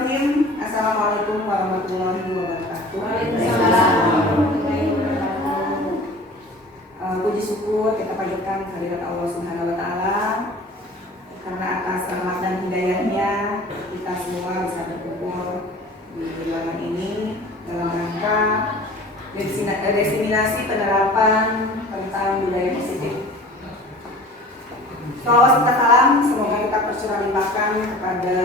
Bismillahirrahmanirrahim. Assalamualaikum warahmatullahi wabarakatuh. Puji syukur kita panjatkan kehadirat Allah Subhanahu wa Ta'ala, karena atas rahmat dan hidayahnya kita semua bisa berkumpul di ruangan ini dalam rangka diseminasi penerapan tentang budaya positif. Salawat serta salam semoga kita percurah limpahkan kepada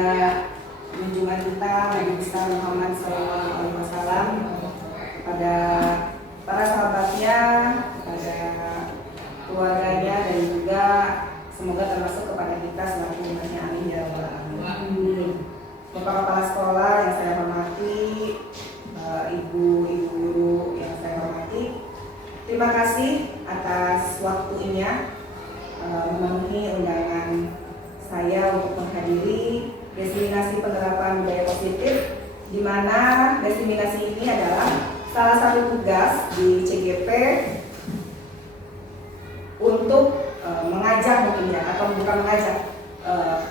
junjungan kita Nabi besar Muhammad SAW, kepada para sahabatnya, kepada keluarganya, dan juga semoga termasuk kepada kita selaku umatnya. Amin ya rabbal alamin. Bapak kepala sekolah yang saya hormati, ibu guru yang saya hormati, terima kasih atas waktunya memenuhi undangan saya untuk menghadiri diseminasi penerapan budaya positif, di mana diseminasi ini adalah salah satu tugas di CGP untuk mengajak mungkin ya, atau bukan mengajak,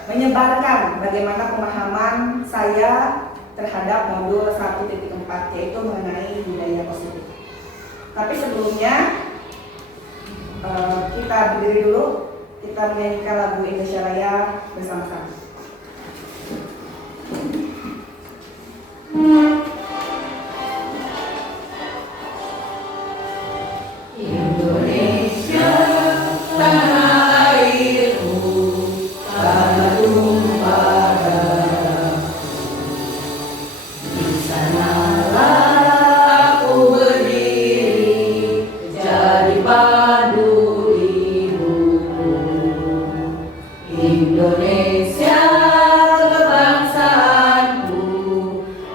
menyebarkan bagaimana pemahaman saya terhadap modul 1.4, yaitu mengenai budaya positif. Tapi sebelumnya kita berdiri dulu, kita menyanyikan lagu Indonesia Raya bersama-sama. Indonesia tanah airku, tanah tumpah darahku. Di sanalah aku berdiri, jadi pandu ibuku. Indonesia kebangsaanku,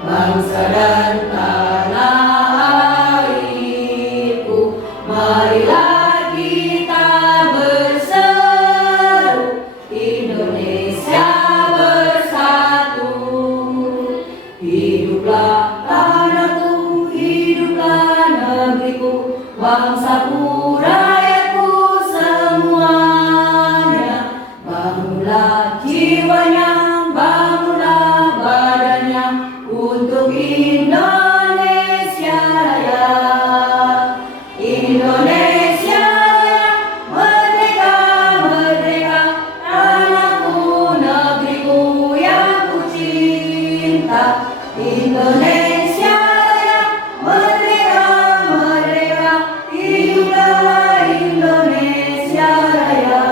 bangsa dan tanah airku. Marilah kita berseru, Indonesia bersatu. Hiduplah tanahku, hiduplah negeriku, bangsaku, rakyatku semuanya. Bangunlah jiwanya, bangunlah badannya untuk Indonesia Raya. Indonesia Raya, merdeka, merdeka, tanahku, negeriku yang ku cinta. Indonesia Raya, merdeka, merdeka, hiduplah Indonesia Raya.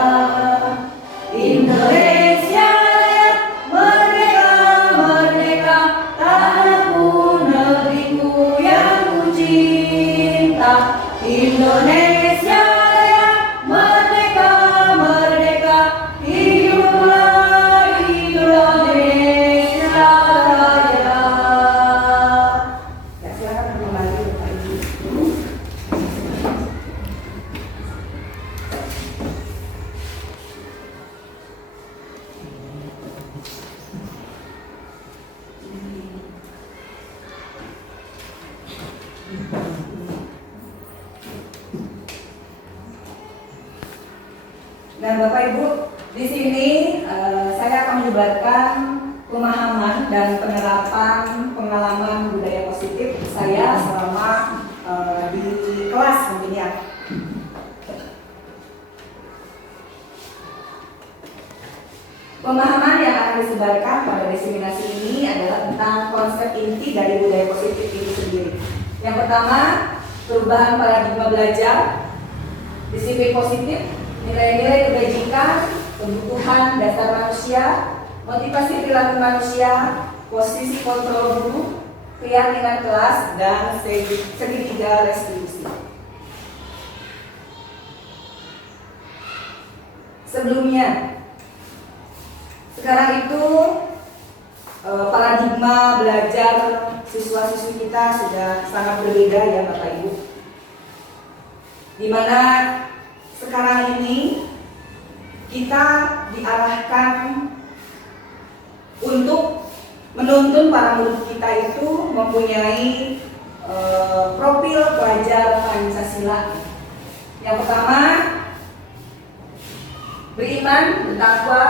Indonesia Raya, merdeka, merdeka, tanahku, negeriku yang ku cinta. Indonesia Raya, merdeka, merdeka, hiduplah Indonesia Raya. Ya, silakan kembali Bapak Ibu. Dan Bapak Ibu, di sini saya akan menyebarkan pemahaman dan penerapan pengalaman budaya positif saya selama di kelas mungkin ya. Pemahaman yang akan disebarkan pada diseminasi ini adalah tentang konsep inti dari budaya positif itu sendiri. Yang pertama, perubahan paradigma belajar, disiplin positif, nilai-nilai kebajikan, kebutuhan dasar manusia, motivasi perilaku manusia, posisi kontrol guru, keyakinan kelas, dan segitiga restitusi. Sebelumnya, sekarang itu paradigma belajar siswa-siswi kita sudah sangat berbeda ya Bapak Ibu. Dimana sekarang ini kita diarahkan untuk menuntun para murid kita itu mempunyai profil pelajar Pancasila. Yang pertama, beriman, bertakwa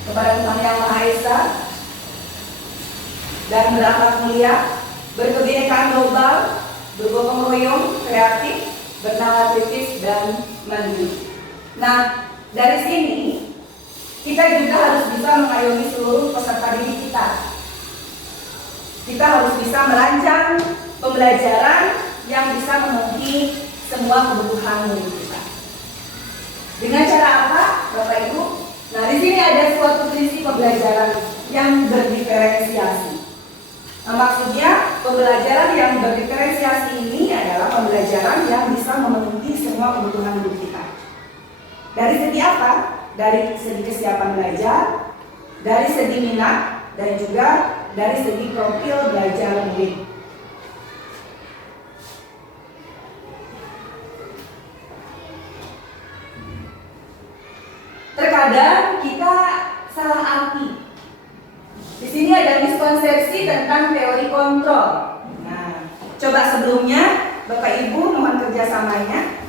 kepada Tuhan Yang Maha Esa, dan berakhlak mulia, berkebinekaan global, bergotong royong, kreatif, bernalar kritis, dan mandiri. Nah, dari sini kita juga harus bisa mengayomi seluruh peserta didik kita. Kita harus bisa merancang pembelajaran yang bisa memenuhi semua kebutuhan murid kita. Dengan cara apa, Bapak Ibu? Nah, di sini ada suatu prinsip pembelajaran yang berdiferensiasi. Nah, maksudnya pembelajaran yang berdiferensiasi ini adalah pembelajaran yang bisa memenuhi semua kebutuhan murid kita. Dari segi apa? Dari segi kesiapan belajar, dari segi minat, dan juga dari segi profil belajar murid. Terkadang kita salah arti. Di sini ada miskonsepsi tentang teori kontrol. Nah, coba sebelumnya Bapak Ibu mohon kerjasamanya.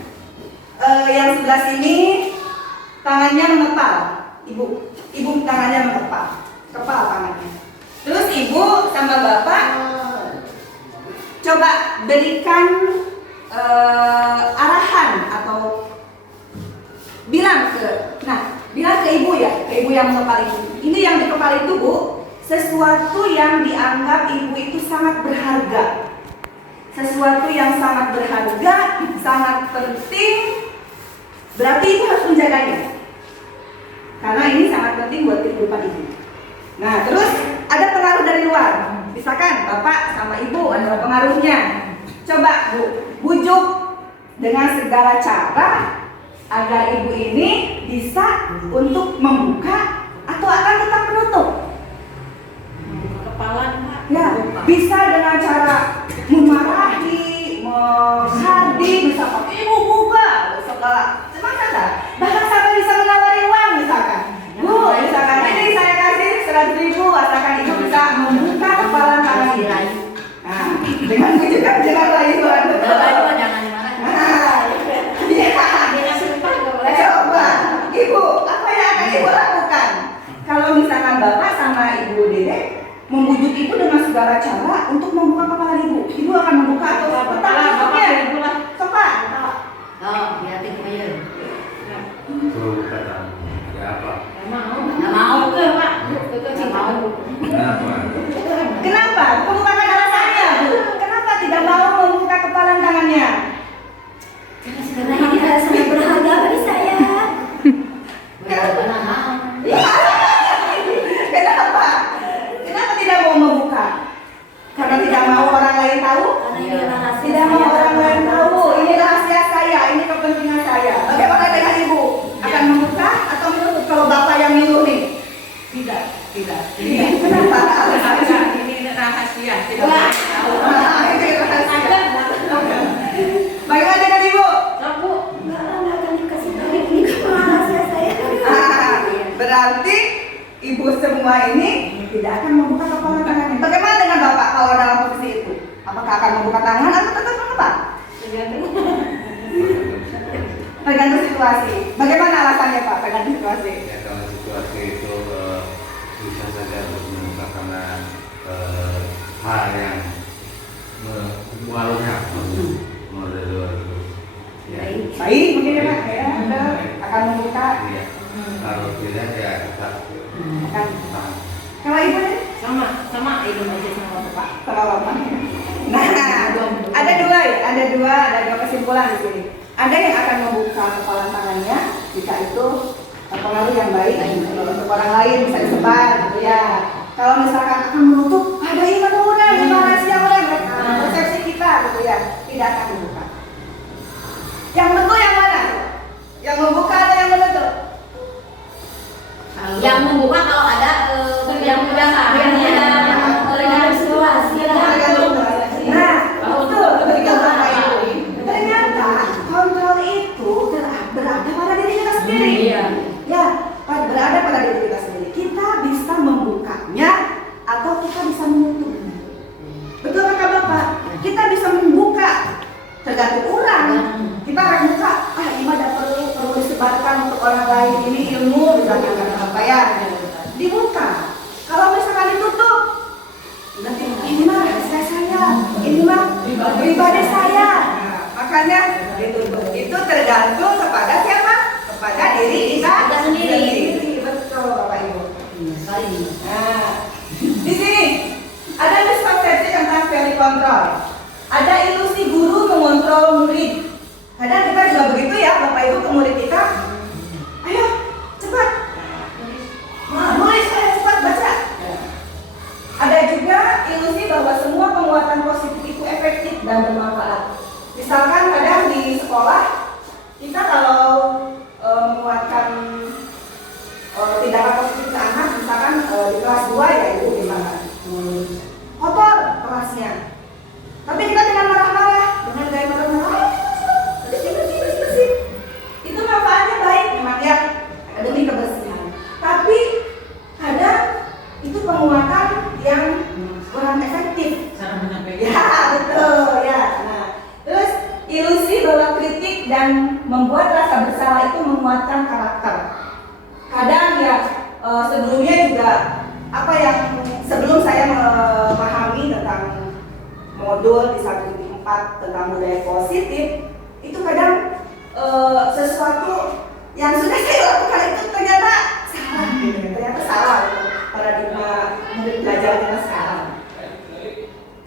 Yang sebelah sini tangannya mengepal, ibu tangannya mengepal, kepal tangannya. Terus ibu sama bapak coba berikan arahan atau bilang ke ibu ya, ke ibu yang mengepal itu. Ini yang dikepal itu Bu, sesuatu yang dianggap ibu itu sangat berharga, sesuatu yang sangat berharga, sangat penting. Berarti ibu harus menjaganya, karena ini sangat penting buat kehidupan ibu. Nah, terus ada pengaruh dari luar. Misalkan bapak sama ibu ada pengaruhnya. Coba Bu, bujuk dengan segala cara agar ibu ini bisa untuk membuka atau akan tetap menutup. Kepala Ya, bisa dengan cara memarahi, menghardik, misalkan ibu buka, segala macam. Bahkan sampai bisa menawari uang misalkan. Bu, misalkan ini saya kasih 100.000, asalkan ibu bisa membuka kepala tangan ini. Nah, dengan bujukan jangan rayuan. Bapak jangan marah. Coba, ibu, apa yang akan ibu lakukan? Kalau misalkan bapak sama ibu Dede membujuk ibu dengan segala cara untuk membuka kepala ibu akan membuka atau Bapak ibu lah. Coba. Oh, ya tengok aja. Suruh kata, ada apa? Nggak mau ke Pak. Nggak mau. Kenapa? Kenapa? Kemukakan alasannya, Bu. Kenapa tidak mau membuka kepala tangannya? Karena ini sangat berharga bagi saya. Kenapa? Kenapa tidak mau membuka? Karena tidak mau orang lain tahu? Tidak mau orang lain tahu. Ini rahasia saya, ini kepentingan saya. Bagaimana dengan ibu? Akan membuka atau menutup kalau bapak yang nyuruh nih? Tidak. Kenapa? Alasannya? Ini rahasia. Tidak Wah. tahu. Ini rahasia. Bagaimana dengan ibu? Aku nggak akan dikasih tahu ini cuma rahasia saya. Berarti ibu semua ini tidak akan membuka kepala tangannya. Bagaimana dengan bapak kalau dalam posisi itu? Apakah akan membuka tangan atau tetap menutup? Tergantung situasi. Bagaimana alasannya Pak? Tergantung situasi. Ya kalau situasi itu bisa saja harus membuka karena hal yang mengaruhnya menurut luar itu. Ya. Baik, mungkin ya Pak. Ya, akan membuka. Iya. Kalau tidak ya tetap. Akan. Kalau ibu nih? Sama ibu aja sama bapak. Sama bapak. Nah, ada dua kesimpulan di sini. Ada yang akan membuka kepala tangannya jika itu pengaruh yang baik untuk orang lain bisa disebar, gitu ya. Kalau misalkan akan menutup, ada iman orang, iman rahasia orang, persepsi kita, gitu ya, tidak akan membuka. Yang betul yang mana? Yang membuka atau yang menutup? Yang membuka kalau ada yang udah tergantung situasi. Nah, betul, betul Bapak Ibu. Ternyata kontrol itu berada pada diri kita sendiri. Iya. Ya, berada pada diri kita sendiri. Kita bisa membukanya atau kita bisa menutupnya. Betul kata Bapak? Kita bisa membuka, tergantung orang. Kita akan buka, ini ada perlu disebarkan untuk orang lain, ini ilmu misalnya kata Bapak ya. Dibuka. Kalau misalkan ditutup, bergantung kepada siapa? Kepada diri kita sendiri. Betul, Bapak Ibu. Sekali. Nah, di sini ada miskonsepsi tentang teori kontrol. Ada ilusi guru mengontrol murid. Kadang kita juga begitu ya, Bapak Ibu, ke murid kita. Ayo, cepat. Nulis, ayo cepat baca. Ada juga ilusi bahwa semua penguatan positif itu efektif dan bermanfaat. Misalkan kadang di sekolah kita kalau menguatkan tindakan positif ke anak, misalkan di kelas 2 ya itu misalkan kotor kelasnya, tapi kita dengan marah-marah, dengan gaya marah-marah, bersih, itu manfaatnya baik memang ya, demi kebersihan. Tapi kadang itu penguatan yang kurang efektif. Cara menyampaikan. Ya betul ya. Nah, terus ilusi bahwa kritik dan membuat rasa bersalah itu menguatkan karakter. Kadang ya sebelumnya juga apa yang sebelum saya memahami tentang modul di 1.4 tentang budaya positif, itu kadang sesuatu yang sudah saya lakukan itu ternyata salah, ternyata salah paradigma murid belajar kita sekarang.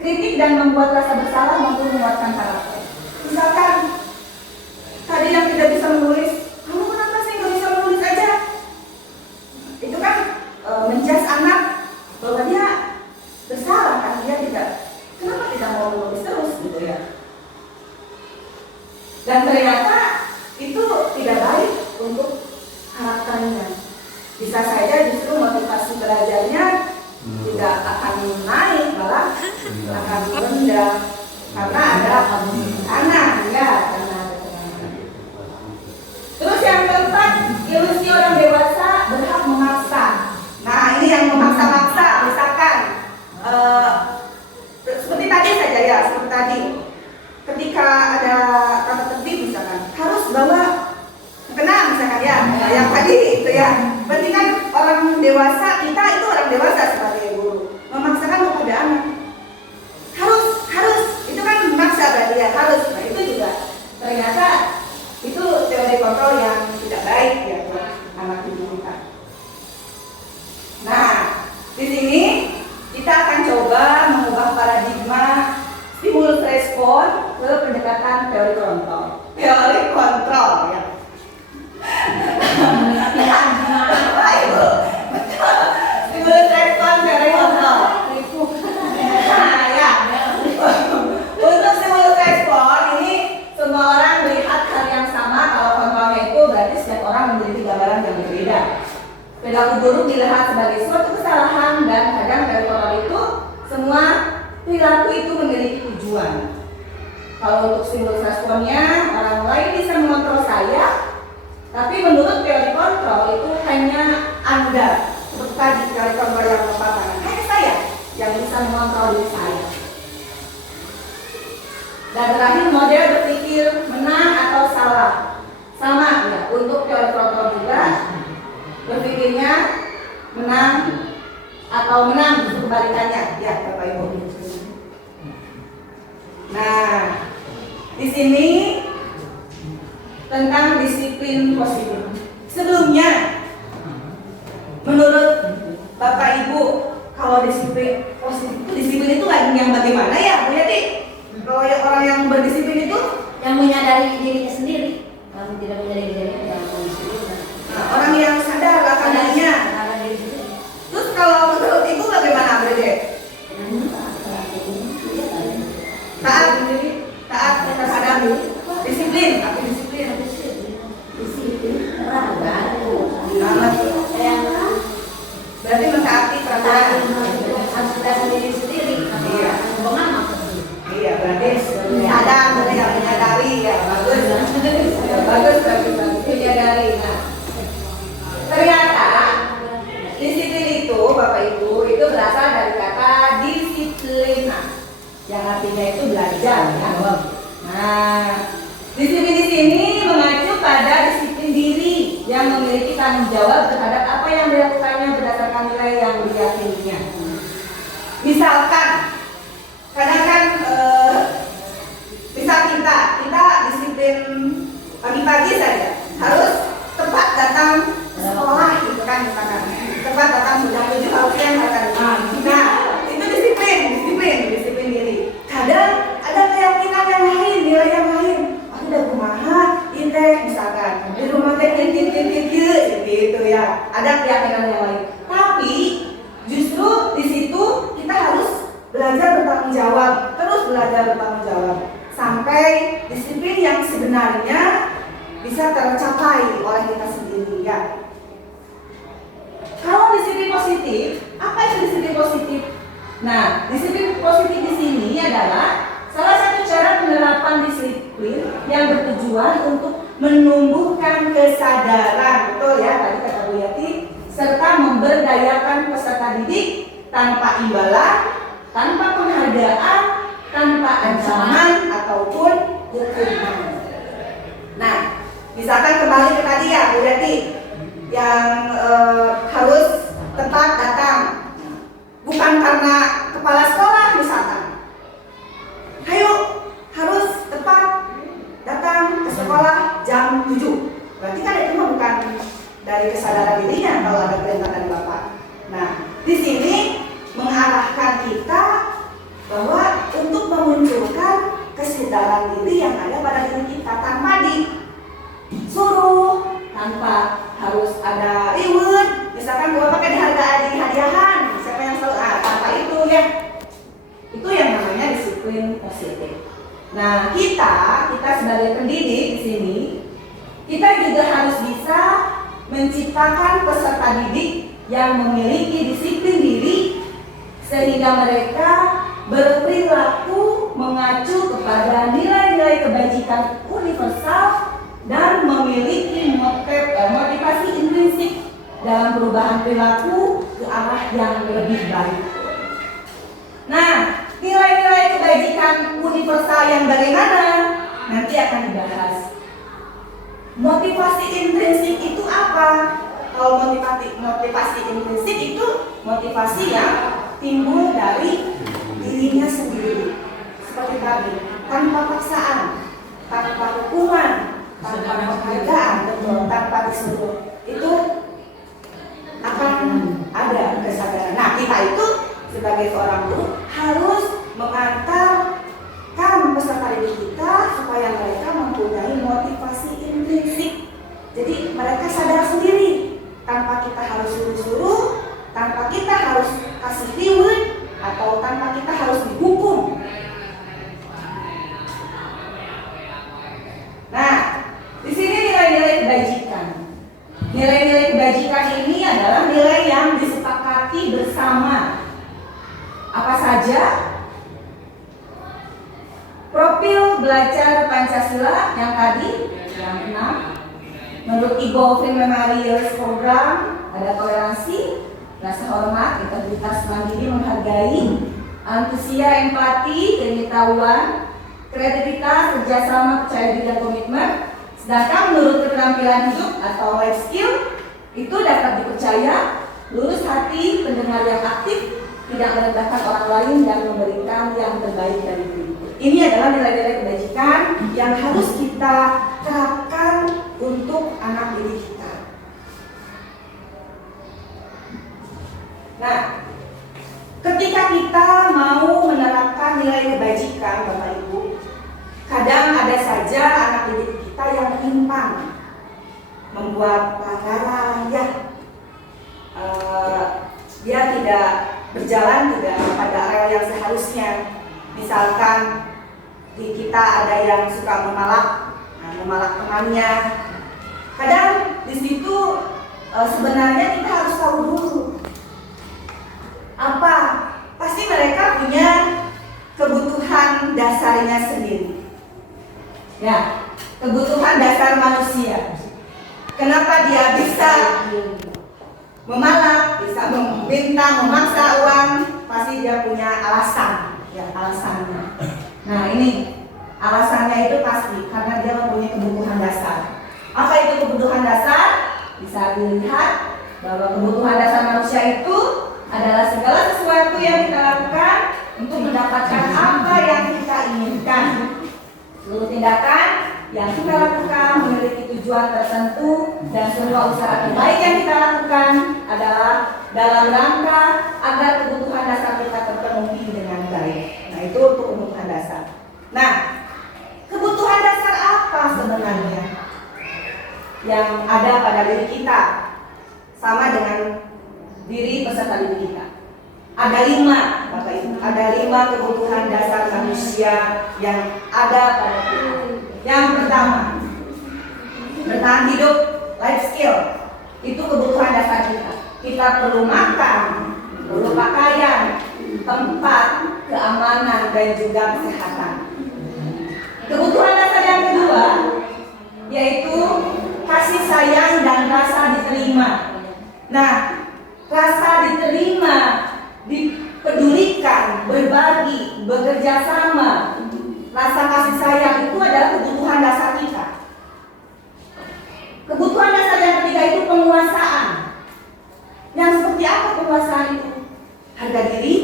Kritik dan membuat rasa bersalah maupun menguatkan karakter. Misalkan tadi yang tidak bisa menulis, kamu kenapa sih nggak bisa menulis aja? Itu kan menjas anak bahwa dia bersalah kan, dia kenapa tidak mau menulis terus gitu ya. Dan ternyata itu tidak baik untuk karakternya. Bisa saja justru motivasi belajarnya tidak akan naik, malah akan rendah karena ada anak ya, karena ada tekanan. Terus yang keempat, ilusi orang dewasa berhak memaksa. Nah ini yang memaksa-maksa, misalkan seperti tadi saja ya, seperti tadi ketika ada kata tertib misalkan harus bawa mukena misalkan ya, yang tadi itu ya. Berarti kan orang dewasa, kita itu orang dewasa sebagai guru memaksakan kepada anak harus itu kan memaksa berarti ya, harus. Nah itu juga ternyata itu teori kontrol yang tidak baik ya buat anak didik kita. Nah di sini kita akan coba mengubah paradigma stimulus respon ke pendekatan teori kontrol ya. Ayo, betul. Stimulus respon teori kontrol. Nah, ya. Untuk stimulus respon ini semua orang melihat hal yang sama. Kalau kontrolnya itu berarti setiap orang memiliki gambaran yang berbeda. Perilaku buruk dilihat sebagai suatu kesalahan dan kadang teori kontrol itu semua perilaku itu memiliki tujuan. Kalau untuk stimulus responnya orang lain bisa mengontrol saya, tapi menurut teori kontrol itu hanya Anda, seperti tadi teori kontrol yang merupakan hanya saya yang bisa mengontrol diri saya. Dan terakhir model berpikir menang atau salah, sama ya. Untuk teori kontrol juga berpikirnya menang atau menang, justru kebalikannya ya Bapak Ibu. Nah di sini tentang disiplin positif. Sebelumnya, menurut Bapak Ibu, kalau disiplin positif disiplin itu yang bagaimana ya, Bu Yati? Kalau orang yang berdisiplin itu Yang menyadari dirinya sendiri, kalau tidak menyadari dirinya dalam kondisi itu. orang yang sadar akan dirinya. Sadar diri sendiri. Terus kalau menurut Ibu bagaimana, Bu Dede? Taat terhadap disiplin, tapi disiplin. Berarti mentaati peraturan. Harus berdasar diri sendiri. Iya. Pengamat. Iya, berarti sadar, berarti yang menyadari ya, bagus. Ya, bagus, menyadari. Nah, ternyata disiplin itu, Bapak Ibu, itu berasal dari kata disiplina, yang artinya itu belajar ya. Nah, disiplin di sini mengacu pada disiplin diri yang memiliki tanggung jawab terhadap apa yang dilakukannya berdasarkan nilai yang diyakininya. Misalkan, kadang kan misal kita disiplin pagi-pagi bertanggung jawab, terus belajar bertanggung jawab sampai disiplin yang sebenarnya bisa tercapai oleh kita sendiri ya. Kalau disiplin positif, apa itu disiplin positif? Nah, disiplin positif di sini adalah salah satu cara penerapan disiplin yang bertujuan untuk menumbuhkan kesadaran, betul ya tadi kata Bu Yati, serta memberdayakan peserta didik tanpa imbalan, tanpa penghargaan, tanpa ancaman ataupun hukuman. Nah, misalkan kembali ke tadi ya Bu Yati, yang harus tepat datang, bukan karena kepala sekolah misalkan. Ayo, harus tepat datang ke sekolah jam 7. Berarti kan itu bukan dari kesadaran dirinya kalau ada perintah dari Bapak. Nah, di sini mengarahkan kita bahwa untuk memunculkan kesadaran diri yang ada pada diri kita tanpa disuruh, tanpa harus ada reward. Misalkan Bapak pakai hadiahan, siapa yang selalu tanpa itu ya. Itu yang namanya disiplin positif. Nah, kita sebagai pendidik di sini, kita juga harus bisa menciptakan peserta didik yang memiliki disiplin diri sehingga mereka berperilaku mengacu kepada nilai-nilai kebajikan universal dan memiliki motivasi intrinsik dalam perubahan perilaku ke arah yang lebih baik. Nah, nilai-nilai kebajikan universal yang bagaimana? Nanti akan dibahas. Motivasi intrinsik itu apa? Kalau motivasi intrinsik itu motivasi yang timbul dari dirinya sendiri. Seperti tadi, tanpa paksaan, tanpa hukuman, tanpa penghargaan, tanpa disuruh. Itu akan ada kesadaran. Nah, kita itu sebagai seorang guru harus mengantarkan peserta didik kita supaya mereka mempunyai motivasi intrinsik. Jadi mereka sadar sendiri tanpa kita harus suruh-suruh, tanpa kita harus kasih reward, atau tanpa kita harus dihukum. Nah, di sini nilai-nilai kebajikan. Nilai-nilai kebajikan ini adalah nilai yang disepakati bersama. Apa saja? Profil belajar Pancasila yang tadi, yang 6. Menurut Igo Free Memorials Program, ada toleransi, rasa hormat, integritas, mandiri, menghargai, antusia, empati, pengetahuan, kreativitas, kerjasama, percaya diri, dan komitmen. Sedangkan menurut keterampilan hidup atau life skill, itu dapat dipercaya, lurus hati, pendengar yang aktif, tidak merendahkan orang lain, dan memberikan yang terbaik dari diri. Ini adalah nilai-nilai kebajikan yang harus kita terapkan untuk anak didik kita. Nah, ketika kita mau menerapkan nilai kebajikan, Bapak Ibu, kadang ada saja anak didik kita yang menyimpang, membuat pelanggaran, ya, dia tidak berjalan tidak pada rel yang seharusnya. Misalkan di kita ada yang suka memalak temannya. Kadang di situ sebenarnya kita harus tahu dulu apa. Pasti mereka punya kebutuhan dasarnya sendiri. Ya, kebutuhan dasar manusia. Kenapa dia bisa memalak, bisa meminta, memaksa uang? Pasti dia punya alasan. Ya, alasannya. Nah, ini alasannya itu pasti karena dia mempunyai kebutuhan dasar. Apa itu kebutuhan dasar? Bisa dilihat bahwa kebutuhan dasar manusia itu adalah segala sesuatu yang kita lakukan untuk mendapatkan apa yang kita inginkan. Seluruh tindakan yang kita lakukan memiliki tujuan tertentu, dan semua usaha terbaik yang kita lakukan adalah dalam rangka agar kebutuhan dasar kita terpenuhi dengan baik. Nah, itu untuk kebutuhan dasar. Nah, kebutuhan dasar apa sebenarnya yang ada pada diri kita sama dengan diri peserta didik kita? Ada Ada 5, Bapak Ibu. Ada 5 kebutuhan dasar manusia yang ada pada kita. Yang pertama, bertahan hidup, life skill. Itu kebutuhan dasar kita. Kita perlu makan, perlu pakaian, tempat, keamanan, dan juga kesehatan. Kebutuhan dasar yang kedua yaitu kasih sayang dan rasa diterima. Nah, rasa diterima, dipedulikan, berbagi, bekerja sama, rasa kasih sayang itu adalah kebutuhan dasar kita. Kebutuhan dasar yang ketiga itu penguasaan. Yang seperti apa penguasaan itu? Harga diri,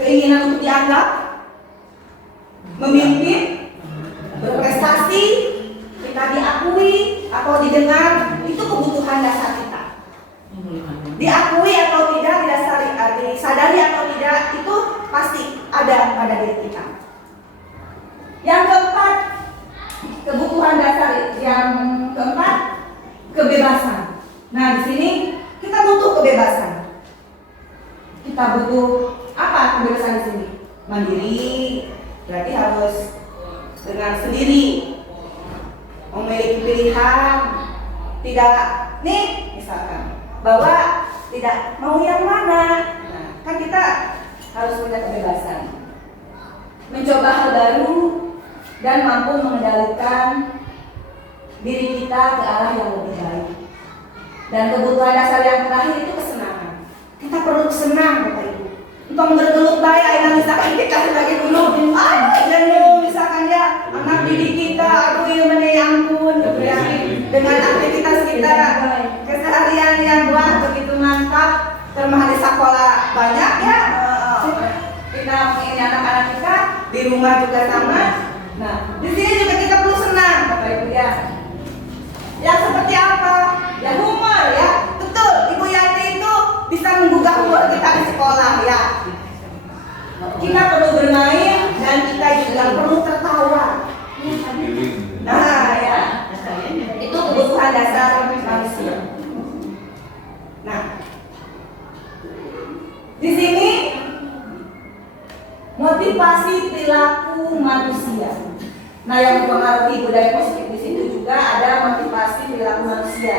keinginan untuk dianggap, memimpin, berprestasi, kita diakui atau didengar, itu kebutuhan dasar kita. Diakui atau tidak, disadari atau tidak, itu pasti ada pada diri kita. Yang keempat, kebutuhan dasar yang keempat, kebebasan. Nah, di sini kita butuh kebebasan. Kita butuh apa kebebasan di sini? Mandiri, berarti harus dengan sendiri, memiliki pilihan, tidak nih misalkan bahwa tidak mau yang mana. Nah, kan kita harus punya kebebasan, mencoba hal baru dan mampu mengendalikan diri kita ke arah yang lebih baik. Dan kebutuhan dasar yang terakhir itu kesenangan. Kita perlu senang, Bapak Ibu. Untuk bergelut bayar, misalkan kita sebagai guru, jenuh, misalkan ya anak didik kita, aduh ya ampun, ya, dengan aktivitas kita keseharian yang buat begitu mantap, termah di sekolah banyak ya, kita ini anak-anak kita di rumah juga sama. Nah, di sini juga kita perlu senang, Bapak Ibu ya. Yang seperti apa? Ya humor ya, betul. Ibu Yanti itu bisa menggugah humor kita di sekolah ya. Kita perlu bermain dan kita juga perlu tertawa. Nah ya, itu kebutuhan dasar manusia. Nah, di sini motivasi perilaku manusia. Nah, yang mempengaruhi budaya positif di situ juga ada motivasi perilaku manusia.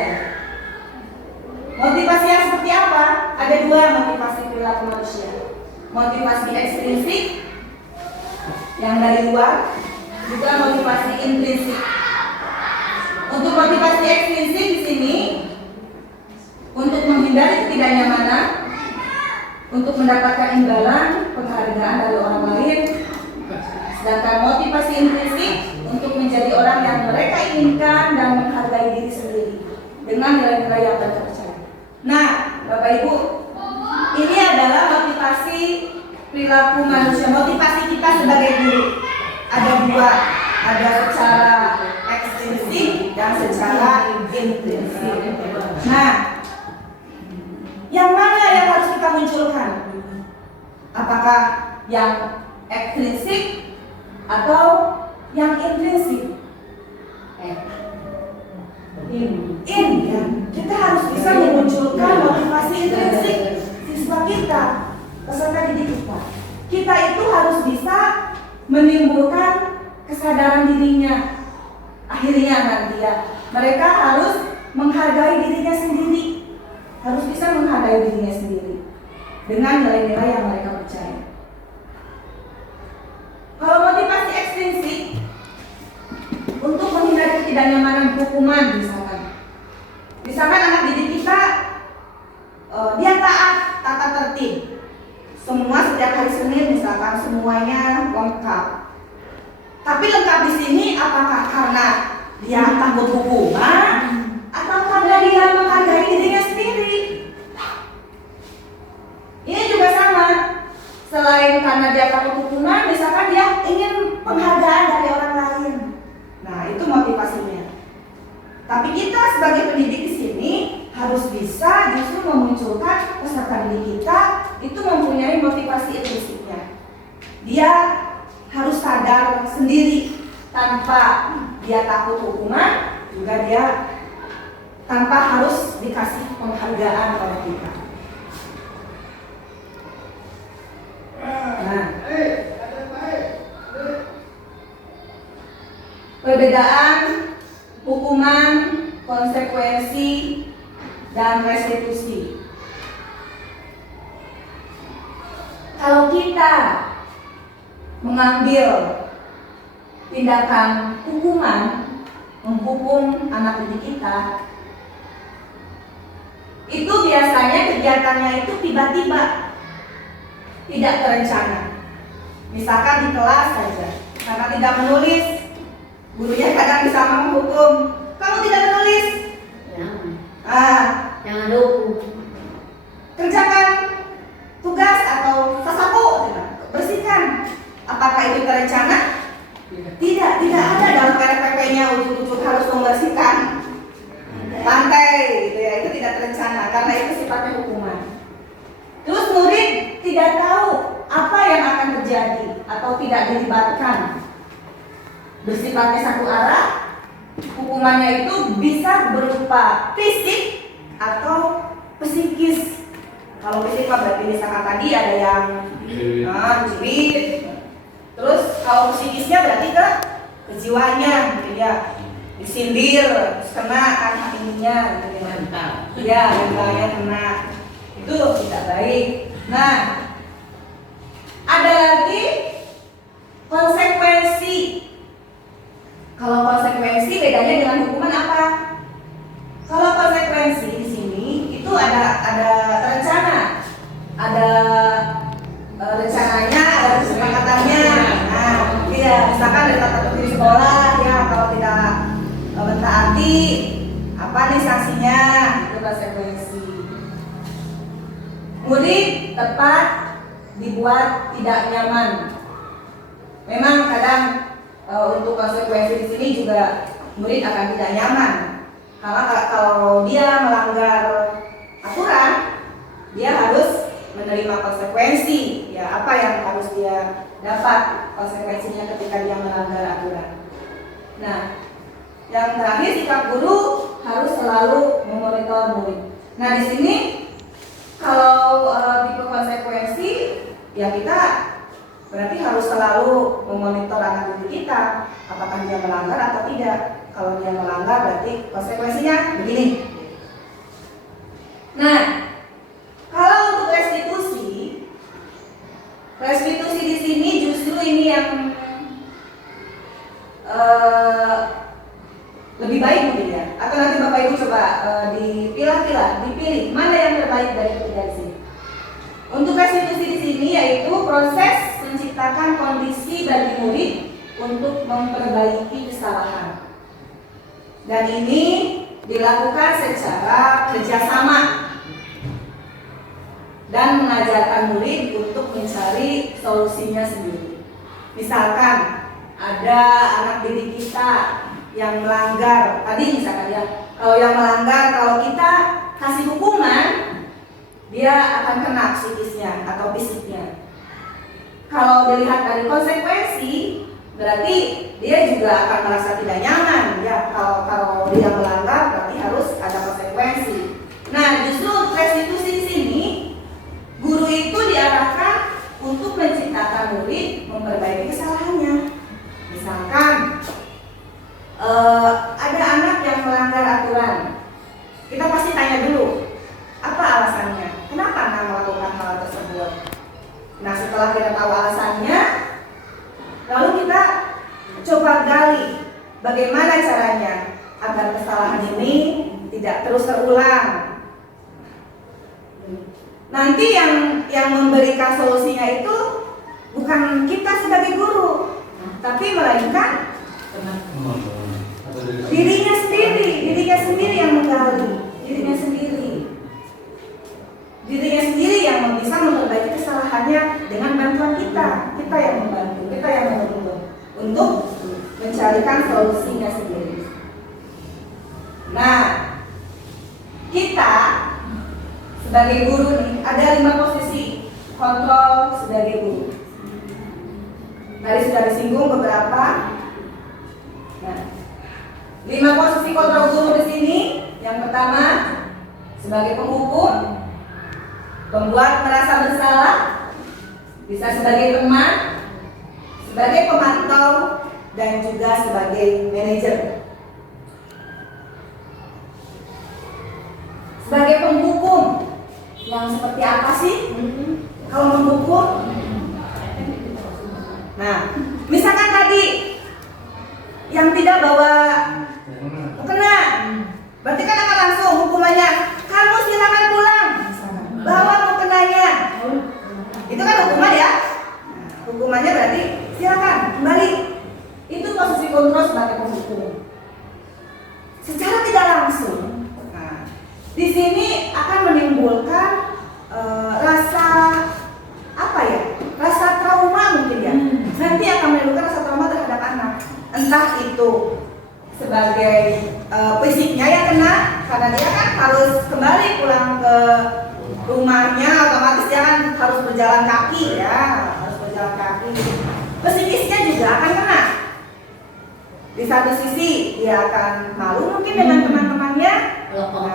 Motivasi yang seperti apa? Ada 2 motivasi perilaku manusia. Motivasi ekstrinsik yang dari luar, juga motivasi intrinsik. Untuk motivasi ekstrinsik di sini untuk menghindari ketidaknyamanan, untuk mendapatkan imbalan, penghargaan dari orang lain. Sedangkan motivasi intrinsik untuk menjadi orang yang mereka inginkan dan menghargai diri sendiri dengan nilai-nilai yang mereka percaya. Nah, Bapak Ibu, ini adalah motivasi perilaku manusia, motivasi kita sebagai guru. Ada 2, ada secara ekstrinsik dan secara intrinsik. Nah, yang mana yang harus kita munculkan? Apakah yang ekstrinsik atau yang intrinsik? Ya. Kita harus bisa memunculkan motivasi intrinsik siswa kita, peserta didik kita. Kita itu harus bisa menimbulkan kesadaran dirinya. Akhirnya nanti ya, mereka harus menghargai dirinya sendiri, harus bisa menghargai dirinya sendiri dengan nilai-nilai yang mereka percaya. Kalau motivasi ekstrinsik untuk menghindari ketidaknyamanan hukuman, misalkan anak didik kita dia taat tata tertib, semua setiap hari Senin misalkan semuanya lengkap. Tapi lengkap di sini apakah karena dia takut hukuman atau karena dia menghargai dirinya sendiri? Ini juga sama. Selain karena dia takut hukuman, misalkan dia ingin penghargaan dari orang lain. Nah, itu motivasinya. Tapi kita sebagai pendidik di sini harus bisa justru memunculkan peserta didik kita itu mempunyai motivasi intrinsiknya. Dia harus sadar sendiri tanpa dia takut hukuman, juga dia tanpa harus dikasih penghargaan oleh kita. perbedaan hukuman, konsekuensi, dan restitusi. Kalau kita mengambil tindakan hukuman, menghukum anak didik kita, itu biasanya kegiatannya itu tiba-tiba, tidak terencana. Misalkan di kelas saja, karena tidak menulis, gurunya kadang bisa menghukum, kamu tidak menulis, Jangan lupa. kerjakan tugas atau sasapu, bersihkan. Apakah itu terencana? Tidak ada dalam RPP-nya ujuk-ujuk harus membersihkan lantai, gitu ya. Itu tidak terencana karena itu sifatnya hukuman. Terus murid tidak tahu apa yang akan terjadi atau tidak dilibatkan, bersifatnya satu arah. Hukumannya itu bisa berupa fisik atau psikis. Kalau fisik berarti misalkan tadi ada yang cubit. Terus kalau psikisnya berarti ke jiwanya, gitu ya, disindir, kena kan ininya, gitu ya. Ya, mentalnya kena. Itu tidak baik. Nah, ada lagi konsekuensi. Kalau konsekuensi bedanya dengan hukuman apa? Kalau konsekuensi di sini itu ada terencana, ada rencananya, ada kesepakatannya. Nah, iya, misalkan ada satu di sekolah, ya kalau tidak mentaati, apa nih sanksinya? Itu konsekuensi. Murid tepat dibuat tidak nyaman. Memang kadang untuk konsekuensi di sini juga murid akan tidak nyaman, karena kalau dia melanggar aturan, dia harus menerima konsekuensi. Ya, apa yang harus dia dapat konsekuensinya ketika dia melanggar aturan. Nah, yang terakhir, sikap guru harus selalu memonitor murid. Nah, di sini kalau tipe konsekuensi, ya kita berarti harus selalu memonitor anak didik kita, apakah dia melanggar atau tidak. Kalau dia melanggar berarti konsekuensinya begini. Nah, kalau untuk restitusi di sini justru ini yang lebih baik mungkin ya. Atau nanti Bapak Ibu coba dipilah-pilah, dipilih mana yang terbaik dari ketiga di sini. Untuk restitusi di sini yaitu proses menciptakan kondisi bagi murid untuk memperbaiki kesalahan. Dan ini dilakukan secara kerjasama dan mengajarkan murid untuk mencari solusinya sendiri. Misalkan ada anak didik kita yang melanggar, tadi misalkan ya, kalau yang melanggar, kalau kita kasih hukuman, dia akan kena psikisnya atau fisiknya. Kalau dilihat dari konsekuensi, berarti dia juga akan merasa tidak nyaman. Ya, kalau dia melanggar, berarti harus ada konsekuensi. Nah, justru restitusi di sini, guru itu diarahkan untuk menciptakan murid memperbaiki kesalahannya. Misalkan ada anak yang melanggar aturan, kita pasti tanya dulu, apa alasannya? Kenapa anak melakukan hal tersebut? Nah, setelah kita tahu alasannya, lalu kita coba gali bagaimana caranya agar kesalahan ini tidak terus terulang. Nanti yang memberikan solusinya itu bukan kita sebagai guru, tapi melainkan dirinya sendiri yang menggali, dirinya sendiri yang bisa memperbaiki kesalahannya dengan bantuan kita yang membantu, kita yang menuntun untuk mencarikan solusinya sendiri. Nah, kita sebagai guru nih, ada 5 posisi kontrol sebagai guru. Tadi sudah disinggung beberapa. Nah, 5 posisi kontrol guru di sini. Yang pertama, sebagai penghukum, pembuat merasa bersalah, bisa sebagai teman, sebagai pemantau, dan juga sebagai manajer. Sebagai penghukum, yang seperti apa sih kalau menghukum? Nah, misalkan tadi yang tidak bawa mukena, berarti kan akan langsung hukumannya, kamu silakan pulang, bawa mukenanya. Itu kan hukuman ya. Hukumannya berarti silakan kembali. Itu posisi kontrol sebagai penghukum. Secara tidak langsung, nah, di sini akan menimbulkan rasa apa ya? Rasa trauma mungkin ya. Nanti akan menimbulkan rasa trauma terhadap anak. Entah itu sebagai fisiknya yang kena, karena dia kan harus kembali pulang ke rumahnya, otomatis dia kan harus berjalan kaki ya, harus berjalan kaki. Psikisnya juga akan kena. Di satu sisi dia akan malu mungkin dengan teman-temannya, betul.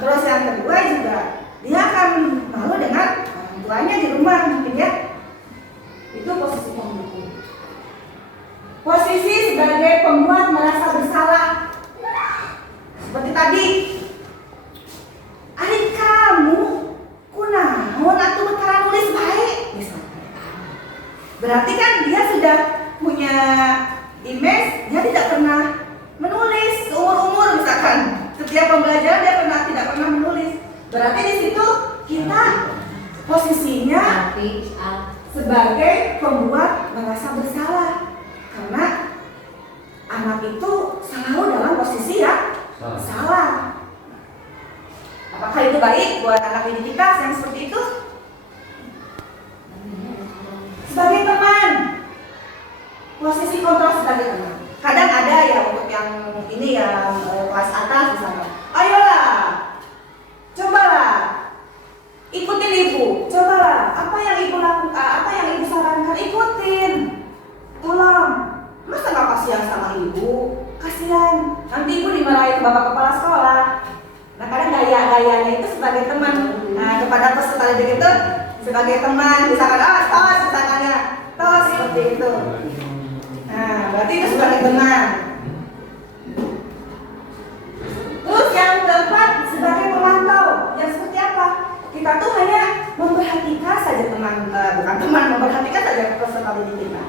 Terus yang kedua juga dia akan malu dengan orang tuanya di rumah mungkin ya. Itu posisi penghukum. Posisi sebagai pembuat merasa bersalah. Seperti tadi, adik kamu kunaon atuh bekal nulis baik misalnya. Berarti kan dia sudah punya image, dia tidak pernah menulis seumur-umur misalkan. Setiap pembelajaran dia tidak pernah menulis. Berarti di situ kita posisinya sebagai pembuat merasa bersalah. Karena anak itu selalu dalam posisi yang salah. Apakah itu baik buat anak didik kita yang seperti itu? Sebagai teman, posisi kontrol sebagai teman. Kadang ada ya untuk yang ini yang kelas atas misalnya. Ayolah, cobalah, ikutin ibu, cobalah. Apa yang ibu lakukan, apa yang ibu sarankan, ikutin. Tolong, masa nggak kasihan sama ibu? Kasihan, nanti ibu dimarahin ke bapak kepala sekolah. Nah kadang gaya-gayanya itu sebagai teman. Nah kepada peserta didik itu sebagai teman, misalkan tos, misalkannya tos seperti itu. Nah berarti itu sebagai teman. Terus yang keempat sebagai pemantau. Yang seperti apa? Kita tuh hanya memperhatikan saja teman, bukan teman, memperhatikan saja peserta didik kita.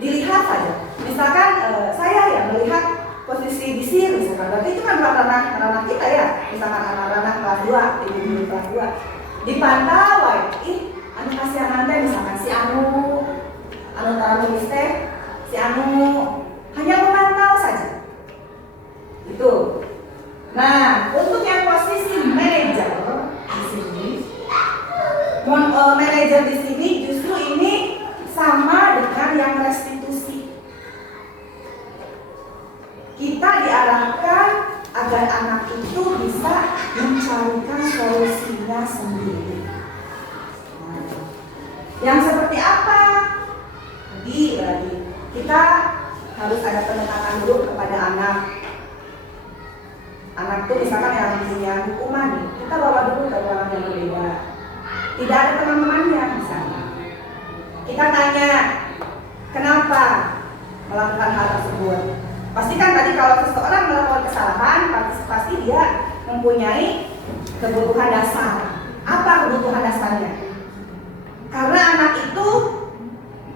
Dilihat saja. Misalkan saya ya melihat posisi bisir misalkan, berarti itu kan ranah kita ya. Misalkan anak-anak kelas 2, ibu-ibu kelas 2. Dipantau, ih, anu kasihan nanti misalkan si anu taruh teh, si anu hanya memantau saja. Itu. Nah, untuk yang posisi manajer di sini, manajer di sini justru ini sama dengan yang restitusi. Kita diarahkan agar anak itu bisa mencarikan solusinya sendiri. Nah, yang seperti apa? Lagi kita harus ada pendekatan dulu kepada anak. Anak itu misalkan yang punya hukuman, kita bawa dulu ke ruangan yang berbeda. Tidak ada teman-temannya misalnya. Kita tanya, kenapa melakukan hal tersebut? Pastikan tadi kalau seseorang melakukan kesalahan, pasti dia mempunyai kebutuhan dasar. Apa kebutuhan dasarnya? Karena anak itu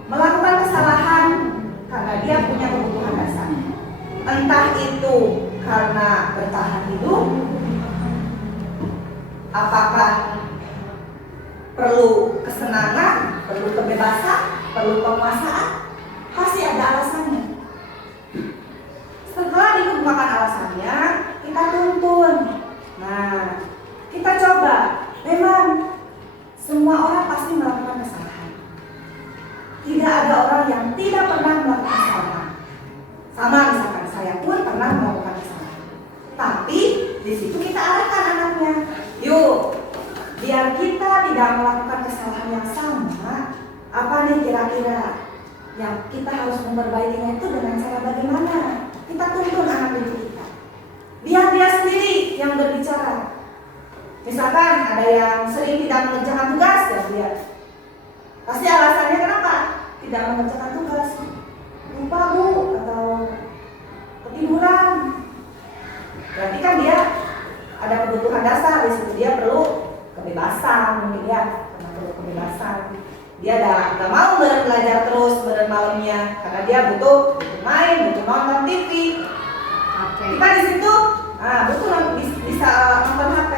melakukan kesalahan karena dia punya kebutuhan dasar. Entah itu karena bertahan hidup, apakah perlu kesenangan, perlu kebebasan, perlu penguasaan, pasti ada alasannya. Setelah dikemukakan alasannya, kita tuntun. Nah, kita coba. Memang semua orang pasti melakukan kesalahan. Tidak ada orang yang tidak pernah melakukan kesalahan. Sama misalkan saya pun pernah melakukan kesalahan. Tapi di situ kita arahkan anaknya. Yuk, biar kita tidak melakukan kesalahan yang sama. Apa nih kira-kira yang kita harus memperbaikinya itu dengan cara bagaimana? Kita tuntun anak didik kita. Biar dia sendiri yang berbicara. Misalkan ada yang sering tidak mengerjakan tugas, ya dia. Pasti alasannya kenapa tidak mengerjakan tugas. lupa bu atau ketiduran. Berarti kan dia ada kebutuhan dasar di situ, dia perlu kebebasan mungkin ya, karena perlu kebebasan. Dia nggak mau belajar terus malamnya karena dia butuh main, butuh nonton TV. Kita di situ butuh bisa nonton HP.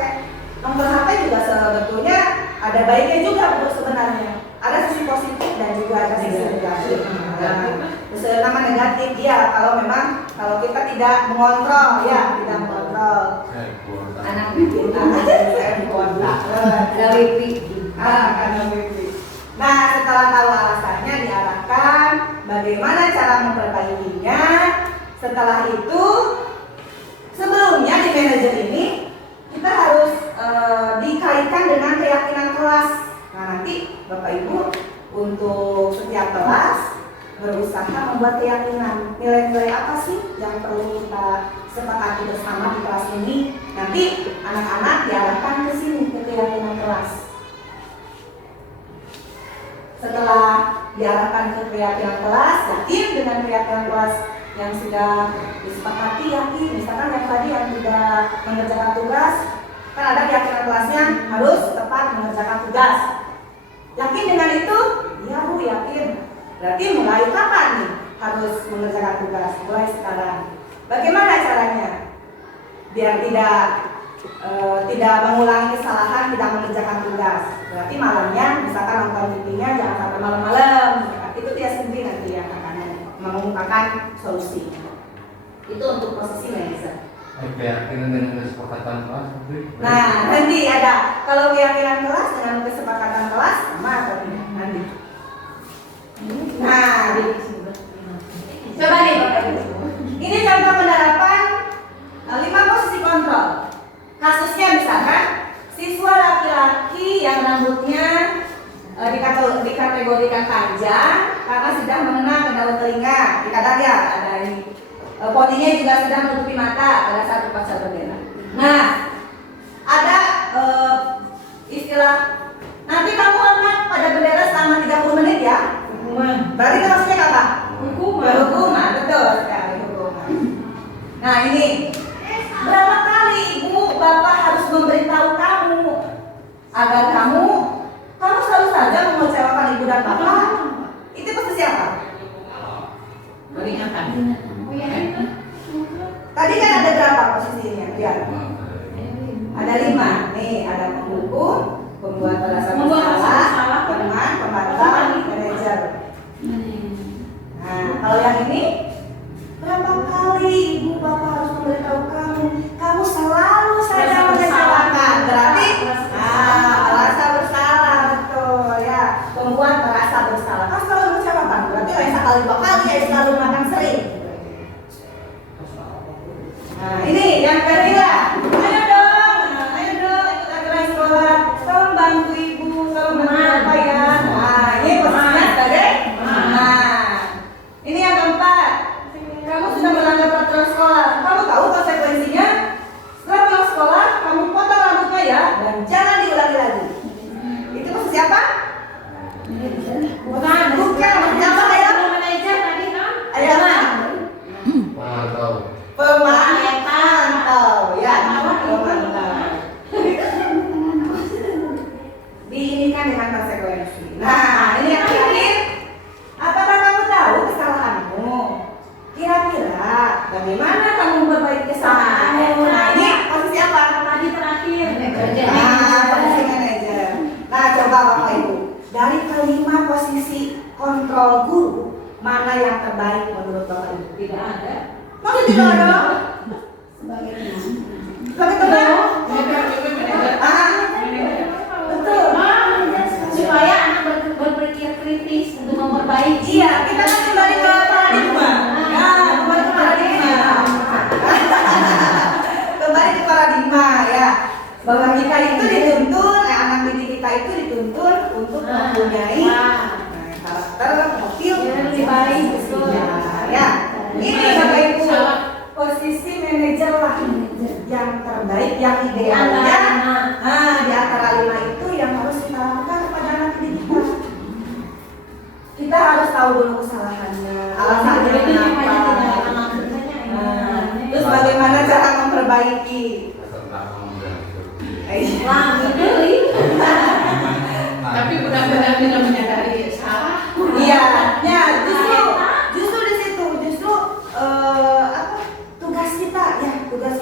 Nonton HP juga sebetulnya ada baiknya juga bu sebenarnya. Ada sisi positif dan juga ada sisi negatif. Nama negatif ya kalau kita tidak mengontrol ya, tidak mengontrol anak kita. Saya dikontak Ada wifi. karena wifi. Nah, setelah tahu alasannya diarahkan bagaimana cara memperbaikinya. Setelah itu sebelumnya di manajer ini kita harus dikaitkan dengan keyakinan kelas. Nah, nanti Bapak Ibu untuk setiap kelas berusaha membuat keyakinan nilai-nilai apa sih yang perlu kita sepakati bersama di kelas ini. Nanti anak-anak diarahkan ke sini ke keyakinan kelas. Setelah diarahkan ke keyakinan kelas, yakin dengan keyakinan kelas yang sudah disepakati, yakin. Misalkan yang tadi yang tidak mengerjakan tugas, kan ada keyakinan kelasnya harus tepat mengerjakan tugas. Yakin dengan itu? Iya bu, yakin. Berarti mulai kapan nih harus mengerjakan tugas? Mulai sekarang. Bagaimana caranya? Biar tidak mengulangi kesalahan, tidak mengerjakan tugas. Berarti malamnya, misalkan nonton TV-nya jangan sampai malam-malam. Itu dia sendiri nanti yang akan mengungkapkan solusi. Itu untuk posisi manajer. Keyakinan dengan kesepakatan kelas. Nah, nanti ada kalau keyakinan kelas dengan kesepakatan kelas sama tadi nanti. Nah, coba nih, ini contoh penerapan 5 posisi kontrol. Kasusnya misalkan siswa laki-laki yang rambutnya dikategorikan panjang karena sudah mengenal ke daun telinga. Dikatakan ya ada ini. Poninya juga sudah menutupi mata pada saat upacara bendera. Nah, ada istilah nanti kamu angkat pada bendera selama 30 menit ya. Hukuman. Berarti itu maksudnya apa? Hukuman. Hukuman, betul sekali hukuman. Nah ini berapa kali ibu bapak harus memberitahu kamu agar kamu selalu saja mengecewakan ibu dan bapak? Itu posisi apa? Peringatkan. Tadi kan ada berapa posisinya? Ya. Ada 5. Nih, ada penghukum, pembuat merasa bersalah, teman, pemantau, manajer. Nah, kalau yang ini berapa kali ibu bapak harus memberitahu kamu selalu saja mengecewakan. Berarti merasa bersalah, betul ya. Pembuat merasa bersalah. Kan selalu mengecewakan. Berarti lain sekali 2 kali ya selalu makan sering. Nah, ini yang ketiga. Ayo dong ikut aturan sekolah. Tolong bantu ibu, tolong bantu bapak ya. Nah, ini posisinya sebagai. Nah, ini yang keempat. Kamu sudah melanggar peraturan sekolah. Kamu tahu konsekuensinya? Setelah pulang sekolah, kamu potong rambutnya ya dan jangan diulangi lagi. Itu posisi apa? Bukan apa ya? Manajer tadi kan? Ayo mana? Pemantau ya, pemantau. Diinikan dengan konsekuensi. Nah, ini yang terakhir. Apakah kamu tahu kesalahanmu? Kira-kira bagaimana kamu memperbaiki kesalahanmu? Nah, ini posisi apa? Tadi terakhir. Nah, posisi manajer. Nah, coba Bapak Ibu, dari kelima posisi kontrol guru, mana yang terbaik menurut Bapak Ibu? Tidak ada. Masa tidak ada? Sebagai teman? Betul. Supaya anak berpikir kritis untuk memperbaiki. Iya, kita kan kembali ke paradigma. Ya, kembali ke paradigma. Kembali ke paradigma ya. Bahwa kita itu dituntun, anak didik kita itu dituntun untuk mempunyai karakter, profil lebih baik, betul. Ya, ini Bapak Ibu posisi manajer lah yang terbaik, yang idealnya. Di antara 5 itu yang harus kita lakukan kepada anak didik kita. Kita harus tahu dulu kesalahannya, alasannya kenapa. Terus bagaimana cara memperbaiki? Tapi benar-benar tidak menyadari salah. Iya, ya justru di situ apa tugas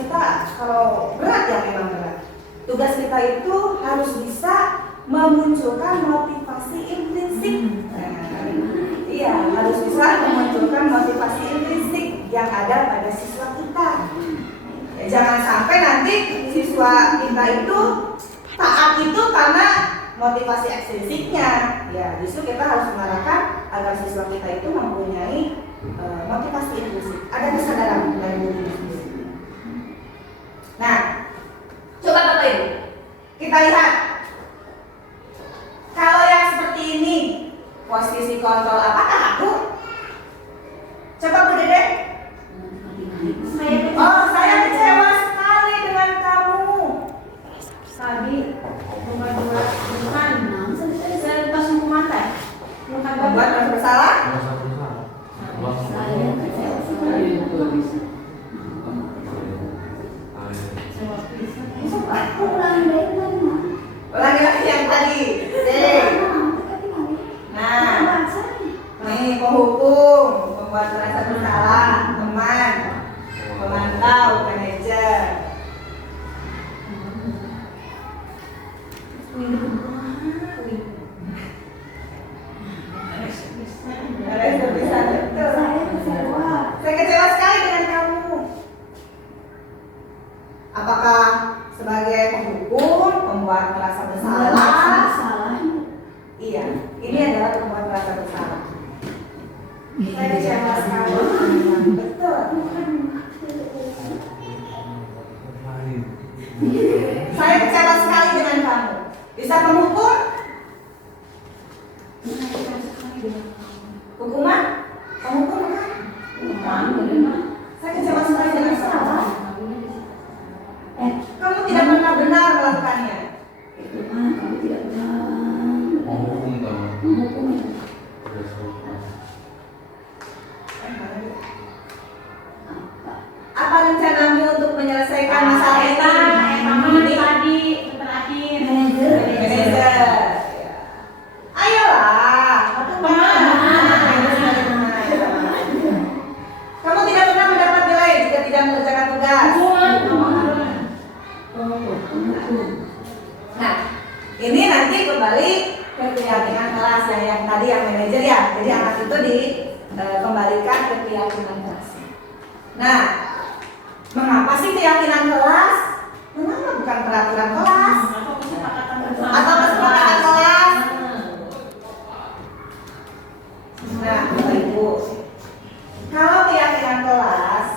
kita kalau berat ya memang berat. Tugas kita itu harus bisa memunculkan motivasi intrinsik. Iya, harus bisa memunculkan motivasi intrinsik yang ada pada siswa kita. Ya, jangan sampai nanti siswa kita itu taat itu karena motivasi ekstrinsiknya. Ya, justru kita harus mengarahkan agar siswa kita itu mempunyai motivasi intrinsik, ada kesadaran dari diri sendiri. Nah, coba Bapak Ibu, kita lihat kalau yang seperti ini posisi kontrol apakah aku? Coba Bu Dede. Saya kecewa sekali dengan kamu. Tadi bukan saya pas hukuman teh. Bukan Membuat merasa bersalah? saya kecewa sekali. Ulangi lagi yang tadi. Nah, ini penghukum, membuat merasa bersalah, teman, pemantau, manajer. Saya kecewa sekali dengan kamu. Apakah sebagai penghukum, pembuat merasa bersalah? Iya, ini adalah pembuat merasa bersalah. Saya kecewa sekali. Betul. Saya kecewa sekali dengan kamu. Bisa menghukum? Hukuman? Penghukum bukan? Saya kecewa sekali dengan salah. Kamu tidak pernah benar melakukannya. Kamu tidak benar. Apa rencanamu untuk menyelesaikan masalah ini? Tadi terakhir Manajer. Ayolah, kamu tidak pernah mendapat nilai jika tidak mengerjakan tugas. Nah, ini nanti kembali ke keyakinan kelas yang tadi yang manajer ya. Jadi anak itu dikembalikan ke keyakinan kelas. Nah, mengapa sih keyakinan kelas? Mengapa bukan peraturan kelas? Atau kesepakatan kelas? Nah, Bapak Ibu, kalau keyakinan kelas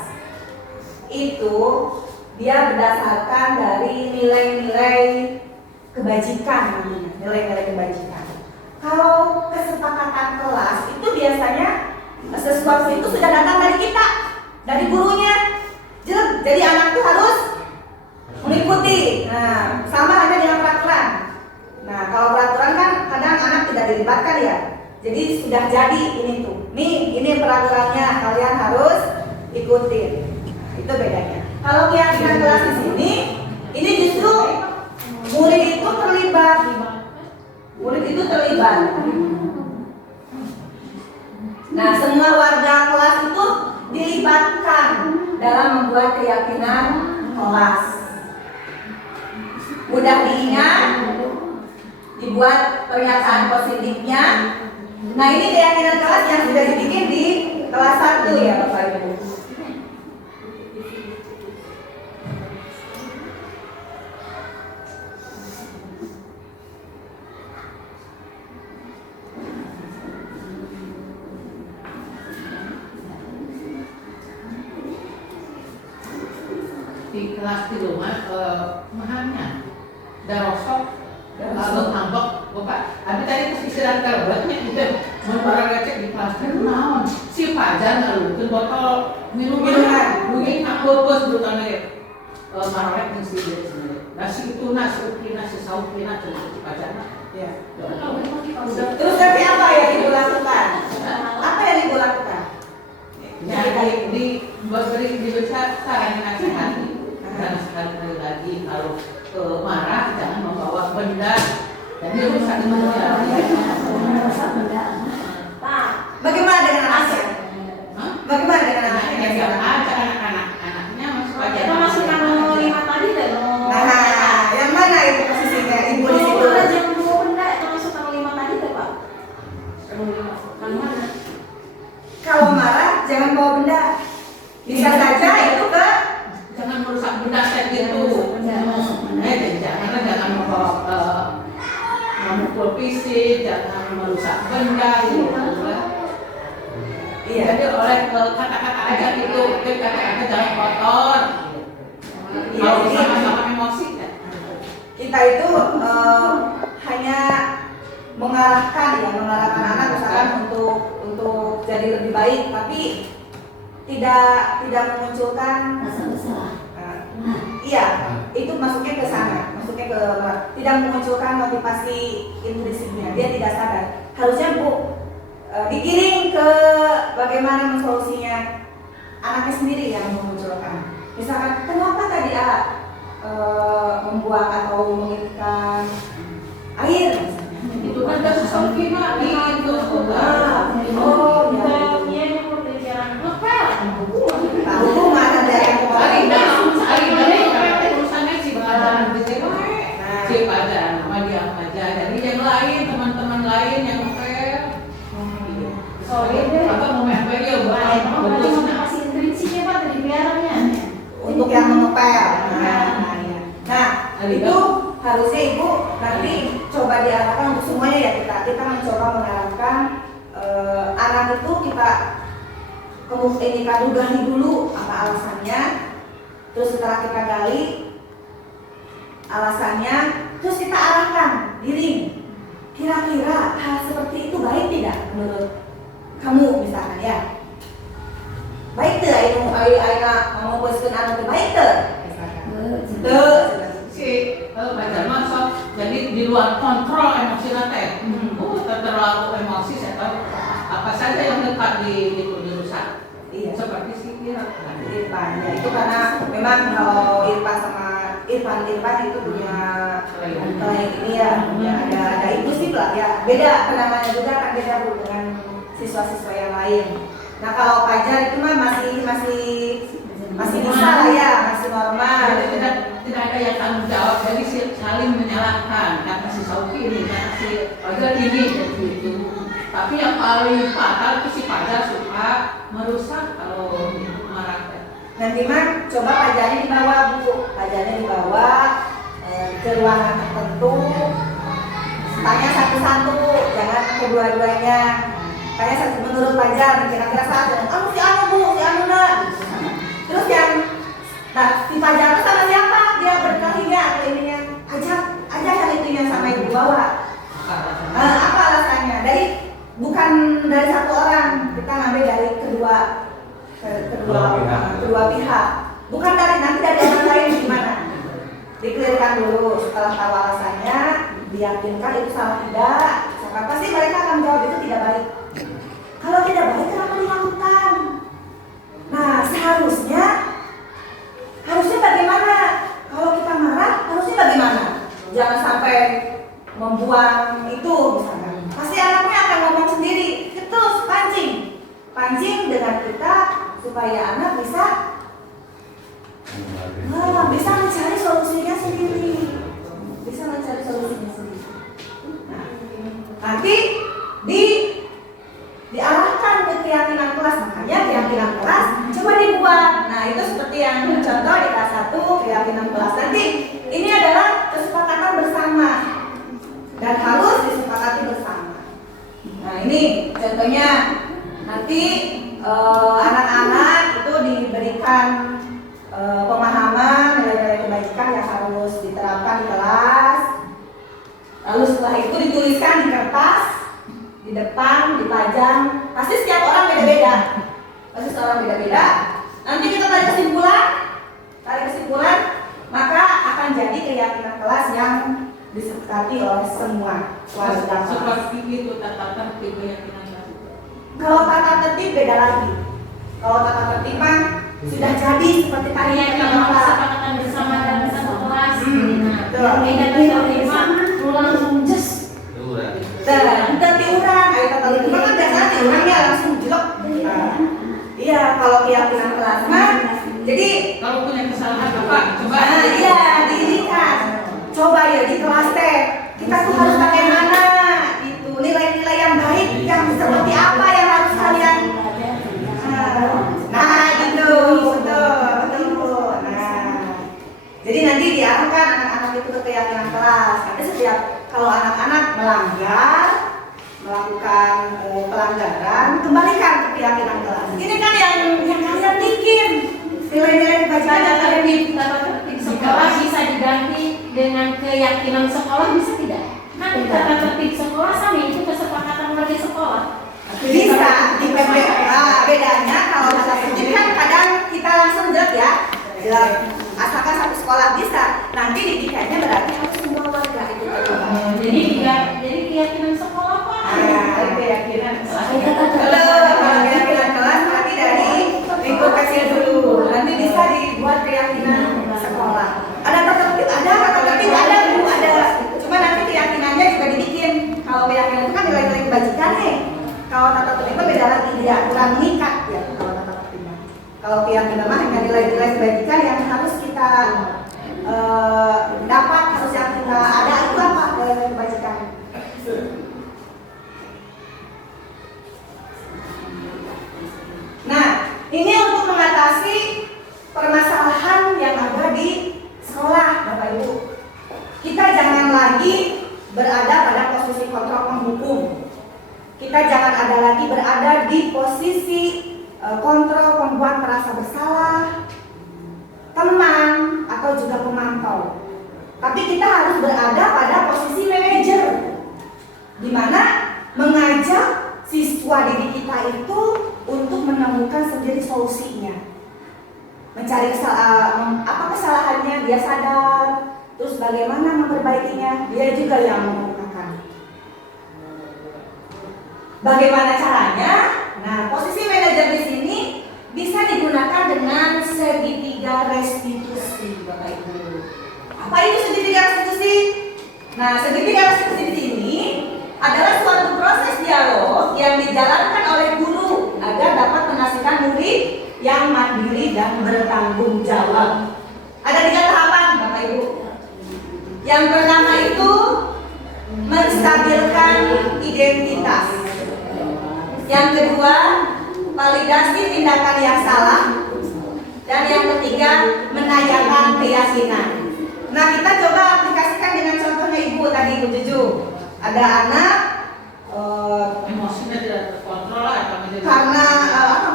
itu dia berdasarkan dari nilai-nilai kebajikan namanya, nilai-nilai kebajikan. Kalau kesepakatan kelas itu biasanya sesuatu itu sudah datang dari kita, dari gurunya. Jadi anak itu harus mengikuti. Nah, sama hanya dengan peraturan. Nah, kalau peraturan kan kadang anak tidak dilibatkan ya. Jadi sudah jadi ini tuh. Nih, ini peraturannya, kalian harus ikutin. Nah, itu bedanya. Kalau keyakinan kelas di sini, ini justru murid itu terlibat. Murid itu terlibat. Nah, semua warga kelas itu dilibatkan dalam membuat keyakinan kelas. Mudah diingat, dibuat pernyataan positifnya. Nah, ini keyakinan kelas yang sudah dibikin di kelas 1 ya Bapak Ibu. Di kelas di rumah mahamnya darosok lalu tambok bapak tapi tadi pas istirahat kerbatnya itu memperang ngecek di kelas kan naon si pajan lalu ke botol minuman mungkin aku bos bukannya marek yang sih nasi itu nasi uki nasi sauki nasi pajan Ya. udah Terus nanti apa yang Ibu lakukan? Apa yang Ibu lakukan? membawa benda. Bisa saja itu ke Jangan merusak benda kayak gitu. Jangan membawa memukul fisik, jangan merusak benda gitu. iya. Jadi oleh kata-kata aja itu, kata-kata jangan kotor. Iya, Kalau jadi sama-sama emosi kan. kita itu hanya mengarahkan anak misalkan untuk jadi lebih baik, tapi tidak memunculkan iya, itu masuknya ke sana, masuknya ke tidak memunculkan motivasi intrinsipnya, dia tidak sadar. Harusnya digiring ke bagaimana mensolusinya anaknya sendiri yang memunculkan. Misalkan kenapa tadi membuang atau mengikat air misalnya. Itu kan kasus Saukina itu sudah. Oh ya. Hubungan ada yang Urusannya si pelajaran di si pelajaran sama dia aja. Jadi yang lain, teman-teman lain yang ngepel. Soalnya apa mau ngepel ya buat untuk yang mengepel. Nah, itu harusnya ibu nanti coba diarahkan untuk semuanya ya, kita mencoba mengarahkan anak itu kita gali dulu apa alasannya, terus setelah kita gali alasannya, terus kita arahkan diri. Kira-kira hal seperti itu baik tidak menurut kamu misalkan ya? Baik tuh, aina mau boskeun anu teh baik tuh. si belajar masuk jadi di luar kontrol emosi teh. Terlalu emosi saya tahu apa saja yang dekat di rusak. Iya. Seperti si Irfan ya, itu karena memang kalau Irfan sama Irfan itu punya ini ya, ada inklusif lah ya, beda penanganannya juga kan beda Bu dengan siswa-siswa yang lain. Nah kalau Fajar itu mah masih bisa lah ya, masih normal. Jadi tidak ada yang tanggung jawab, jadi saling menyalahkan kata si Sauki ini, kata si Fajar ini dan itu. Tapi yang paling fatal itu si Fajar suka merusak kalau marah. Nanti mah coba Fajarnya dibawa Bu, Fajarnya dibawa ke ruangan tertentu, tanya satu-satu, jangan kedua-duanya. Tanya satu menurut Fajar, kira-kira saat si anu Bu, si anu nah. Terus yang si Fajar itu sama siapa? Dia berkalinya atau ininya ajak yang itunya sama ibu bawa. Apa alasannya? Bukan dari satu orang, kita ngambil dari kedua pihak. Bukan nanti dari orang lain gimana? Dikelirkan dulu, setelah tahu alasannya, diyakinkan itu salah tidak. Pasti mereka akan jawab itu tidak baik. Kalau tidak baik kenapa dilakukan? Nah seharusnya bagaimana? Kalau kita marah harusnya bagaimana? Jangan sampai membuang itu misalkan. Pasti anaknya akan ngomong sendiri. Itu pancing dengan kita supaya anak bisa mencari solusinya sendiri. Nah, nanti diarahkan ke keyakinan kelas, makanya keyakinan kelas coba dibuat. Nah itu seperti yang contoh di kelas 1 keyakinan kelas. Nanti ini adalah kesepakatan bersama dan harus disepakati bersama. Nah ini contohnya nanti anak-anak itu diberikan pemahaman nilai-nilai kebaikan yang harus diterapkan di kelas. Lalu setelah itu dituliskan di kertas, di depan, dipajang. Pasti setiap orang beda-beda. Nanti kita tarik kesimpulan, maka akan jadi keyakinan kelas yang disepakati oleh semua warga. Seperti itu tata tertib keyakinan kelas. Kalau tata tertib beda lagi. Kalau tata tertib mah sudah jadi seperti tadi yang kita bahas. Kesepakatan bersama dalam satu kelas. Betul. Beda dari sama, langsung just. Dan diurang, tata tertib kan biasanya diurangnya langsung jelek. Iya, kalau keyakinan kelas mah, jadi Kalau punya kesalahan apa? Coba. iya didirikan. Coba ya di kelas teh kita tuh harus bagaimana itu nilai-nilai yang baik yang seperti apa yang harus kalian ya. Kalau anak-anak melanggar, melakukan pelanggaran, kembalikan ke keyakinan kelas. Ini kan yang kalian bikin. Nilai-nilai bacaan Tata tertib sekolah bisa diganti dengan keyakinan sekolah, bisa tidak? Kan tata tertib sekolah sama itu kesepakatan warga sekolah. bisa bedanya kalau tata tertib kan kadang kita langsung jelek ya. Asalkan satu sekolah bisa, nanti didikannya berarti harus semua warga itu. Jadi keyakinan sekolah Pak. Keyakinan Kalau keyakinan kelas berarti dari lingkup kecil dulu, nanti bisa dibuat keyakinan sekolah. Ada tata tertib, ada Bu, ada. Cuma nanti keyakinannya juga dibikin. Kalau keyakinan itu kan nilai-nilai kebajikan nih. Kalau tata tertib beda lagi, dia kurang mengikat ya kalau tata tertibnya. Kalau keyakinan mah hanya nilai-nilai kebajikan yang harus kita dapat, harus yang kita ada itu apa nilai-nilai kebajikan. Nah, ini untuk mengatasi permasalahan yang ada di sekolah, Bapak Ibu. Kita jangan lagi berada pada posisi kontrol penghukum. Kita jangan ada lagi berada di posisi kontrol pembuat merasa bersalah, teman, atau juga pemantau. Tapi kita harus berada pada posisi manajer, di mana mengajak siswa didik kita itu untuk menemukan sendiri solusinya, mencari apa kesalahannya, dia sadar, terus bagaimana memperbaikinya, dia juga yang mengupakan. Bagaimana caranya? Nah, posisi manajer di sini bisa digunakan dengan segitiga restitusi, Bapak Ibu. Apa itu segitiga restitusi? Nah, segitiga restitusi di sini adalah suatu proses dialog yang dijalankan oleh guru agar dapat menghasilkan murid yang mandiri dan bertanggung jawab. Ada 3 tahapan, Bapak Ibu. Yang pertama itu menstabilkan identitas. Yang kedua, validasi tindakan yang salah. Dan yang ketiga, menanyakan keyakinan. Nah, kita coba aplikasikan dengan contohnya Ibu tadi, Ibu Juju. Ada anak emosinya tidak terkontrol atau karena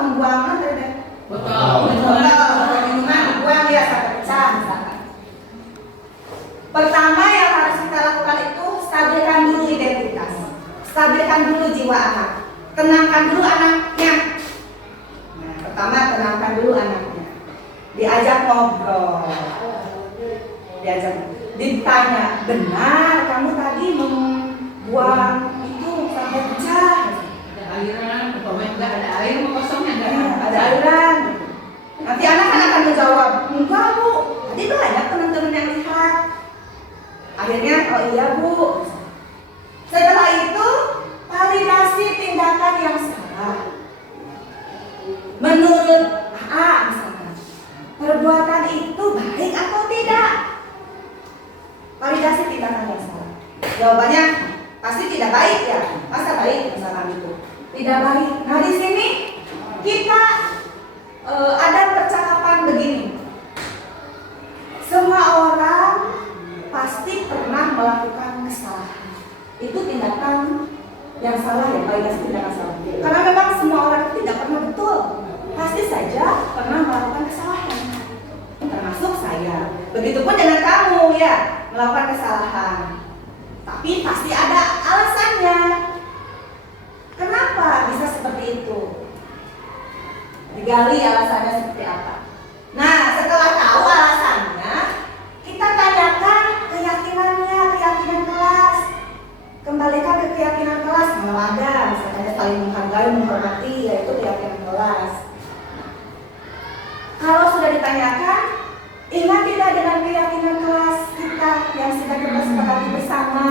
membuang minuman, dibuang dia sampai pecah misalkan. Pertama yang harus kita lakukan itu stabilkan dulu identitas, stabilkan dulu jiwa anak, tenangkan dulu anaknya. Nah, pertama tenangkan dulu anaknya, diajak ngobrol, ditanya, benar kamu tadi membuang itu sampai pecah? ada aliran, enggak ada air, kosongnya enggak Ada aliran. Nanti anak kan akan menjawab, enggak Bu, tadi banyak teman-teman yang lihat. Akhirnya, oh iya Bu. Setelah itu, validasi tindakan yang salah. Menurut A misalkan, perbuatan itu baik atau tidak? Validasi tindakan yang salah. Jawabannya pasti tidak baik ya. Masa baik misalkan itu? Tidak baik. Nah di sini kita ada percakapan begini. Semua orang pasti pernah melakukan kesalahan. Itu tindakan yang salah ya, validasi tindakan salah. Karena memang semua orang tidak pernah betul. Pasti saja pernah melakukan kesalahan. Termasuk saya. Begitupun dengan kamu ya, melakukan kesalahan. Tapi pasti ada alasannya. Kenapa bisa seperti itu? Digali alasannya seperti apa. Nah, setelah tahu alasannya, kita tanyakan keyakinannya, keyakinan kelas. Kembalikan ke keyakinan kelas kalau ada, misalnya saling menghargai, menghormati, yaitu keyakinan kelas. Kalau sudah ditanyakan, ingat tidak dengan keyakinan kelas kita yang sudah kita sepakati bersama.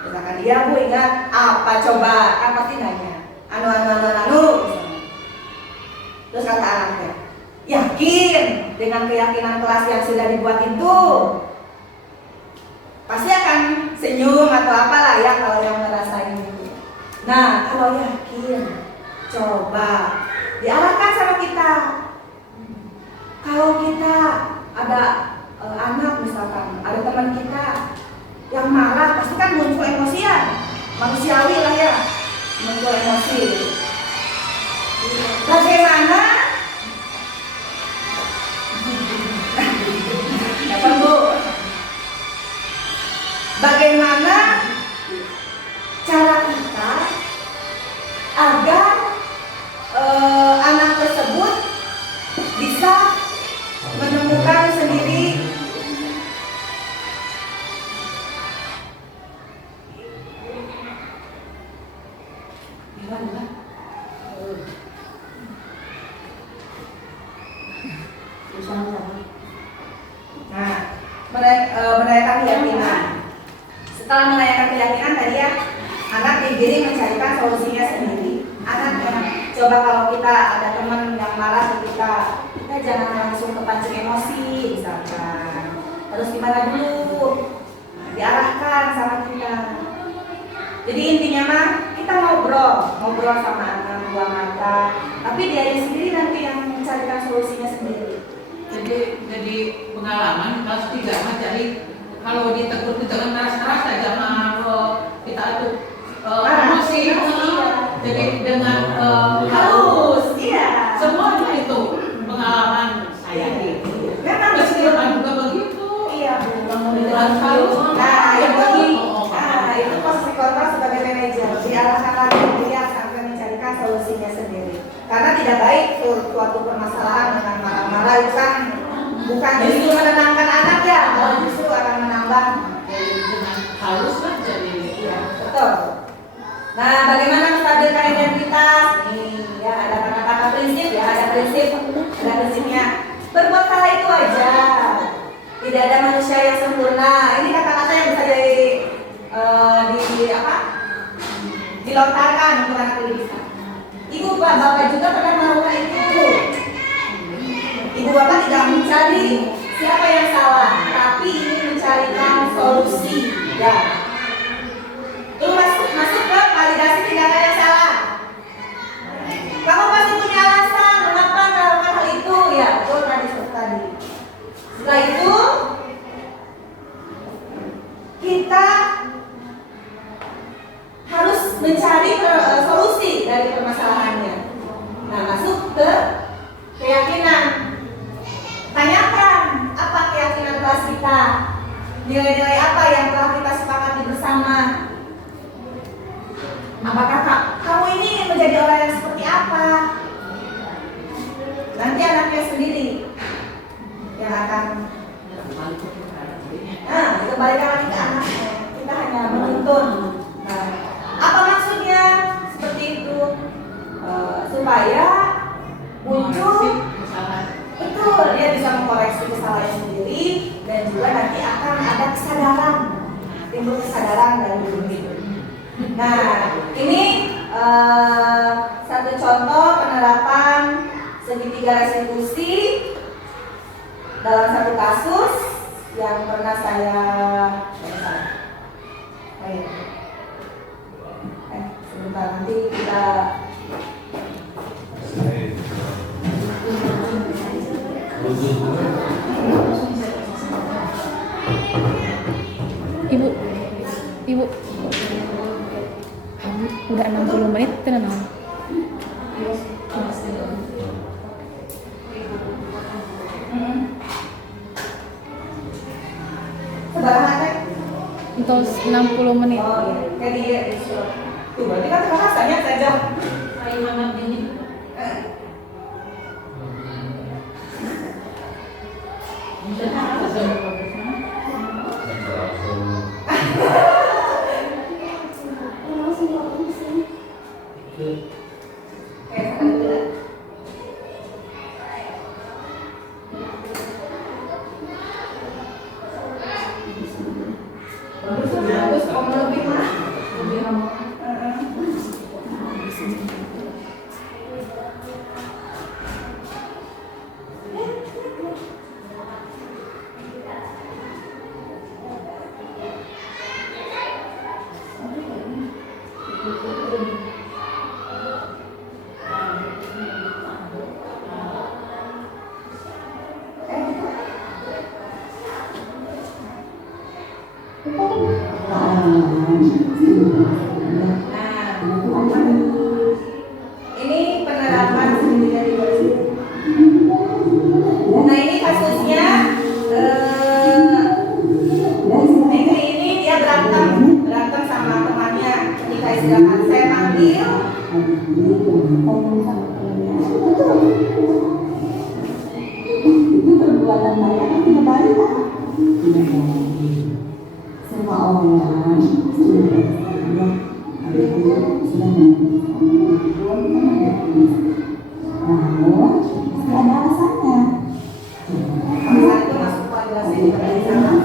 Misalkan dia Bu ingat apa coba, kan pasti nanya anu. Terus kata anaknya, yakin dengan keyakinan kelas yang sudah dibuat itu? Pasti akan senyum atau apalah ya kalau yang ngerasain itu. Nah kalau yakin, coba diarahkan sama kita. Kalau kita ada anak misalkan, ada teman kita yang marah pasti kan muncul emosian, manusiawi lah ya, muncul emosi. Bagaimana? Apa Bu? Bagaimana cara kita agar anak tersebut bisa menemukan sendiri menaikkan keyakinan. Setelah menaikkan keyakinan tadi ya, anak digiring mencarikan solusinya sendiri. Anaknya, coba kalau kita ada teman yang marah ke kita jangan langsung kepancing emosi misalkan. Harus gimana dulu? Diarahkan sama kita. Jadi intinya mah kita ngobrol sama anak, buang mata. Tapi dia sendiri nanti yang mencarikan solusinya sendiri. Jadi pengalaman kelas 3 mah jadi kalau ditegur itu jangan keras-keras saja mah kita tuh emosi. Jadi dengan halus, iya. Semua itu pengalaman saya gitu. Memang Meskipun juga begitu. Iya. Harus halus. Itu posisi kontrol sebagai manajer. Diarahkan lagi dia sampai mencarikan solusinya sendiri. Karena tidak baik suatu permasalahan dengan marah-marah itu kan bukan justru menenangkan anak ya, malah justru akan menambah. Dengan halus kan jadi. Iya, betul. Nah, bagaimana menstabilkan identitas? Nih, ya ada kata-kata prinsip ya, ada prinsipnya. Berbuat salah itu aja. Tidak ada manusia yang sempurna. Ini kata-kata yang bisa dilontarkan untuk anak bisa. Ibu bapak juga pernah melakukan itu. Ibu bapak tidak mencari siapa yang salah, tapi ingin mencarikan solusi. Ya. Terus masuk ke validasi tindakan yang salah. Kamu pasti punya alasan mengapa melakukan hal itu, ya betul tadi. Setelah itu kita harus mencari solusi dari permasalahannya. Nah, masuk ke keyakinan. Tanyakan apa keyakinan kelas kita, nilai-nilai apa yang telah kita sepakati bersama. Apakah kamu ini menjadi orang yang seperti apa? Nanti anaknya sendiri yang akan kembalikan lagi ke anaknya. Kita hanya menuntun. Nah, apa maksudnya seperti itu? Supaya muncul betul dia bisa mengkoreksi kesalahan sendiri dan juga nanti akan ada kesadaran, timbul kesadaran dari diri. Nah, ini satu contoh penerapan segitiga restitusi dalam satu kasus yang pernah saya sebentar nanti kita Ibu udah 60 menit tenang. sebarang teh Untuk 60 menit. oh iya jadi ya tuh berarti kan rasanya saja Kayak mana ini? Saya panggil. Itu perbuatan baik atau tidak baik? Tidak baik. Semua orang sudah namun tidak ada alasannya. Alasan itu masuk keluarga saya juga dari sana.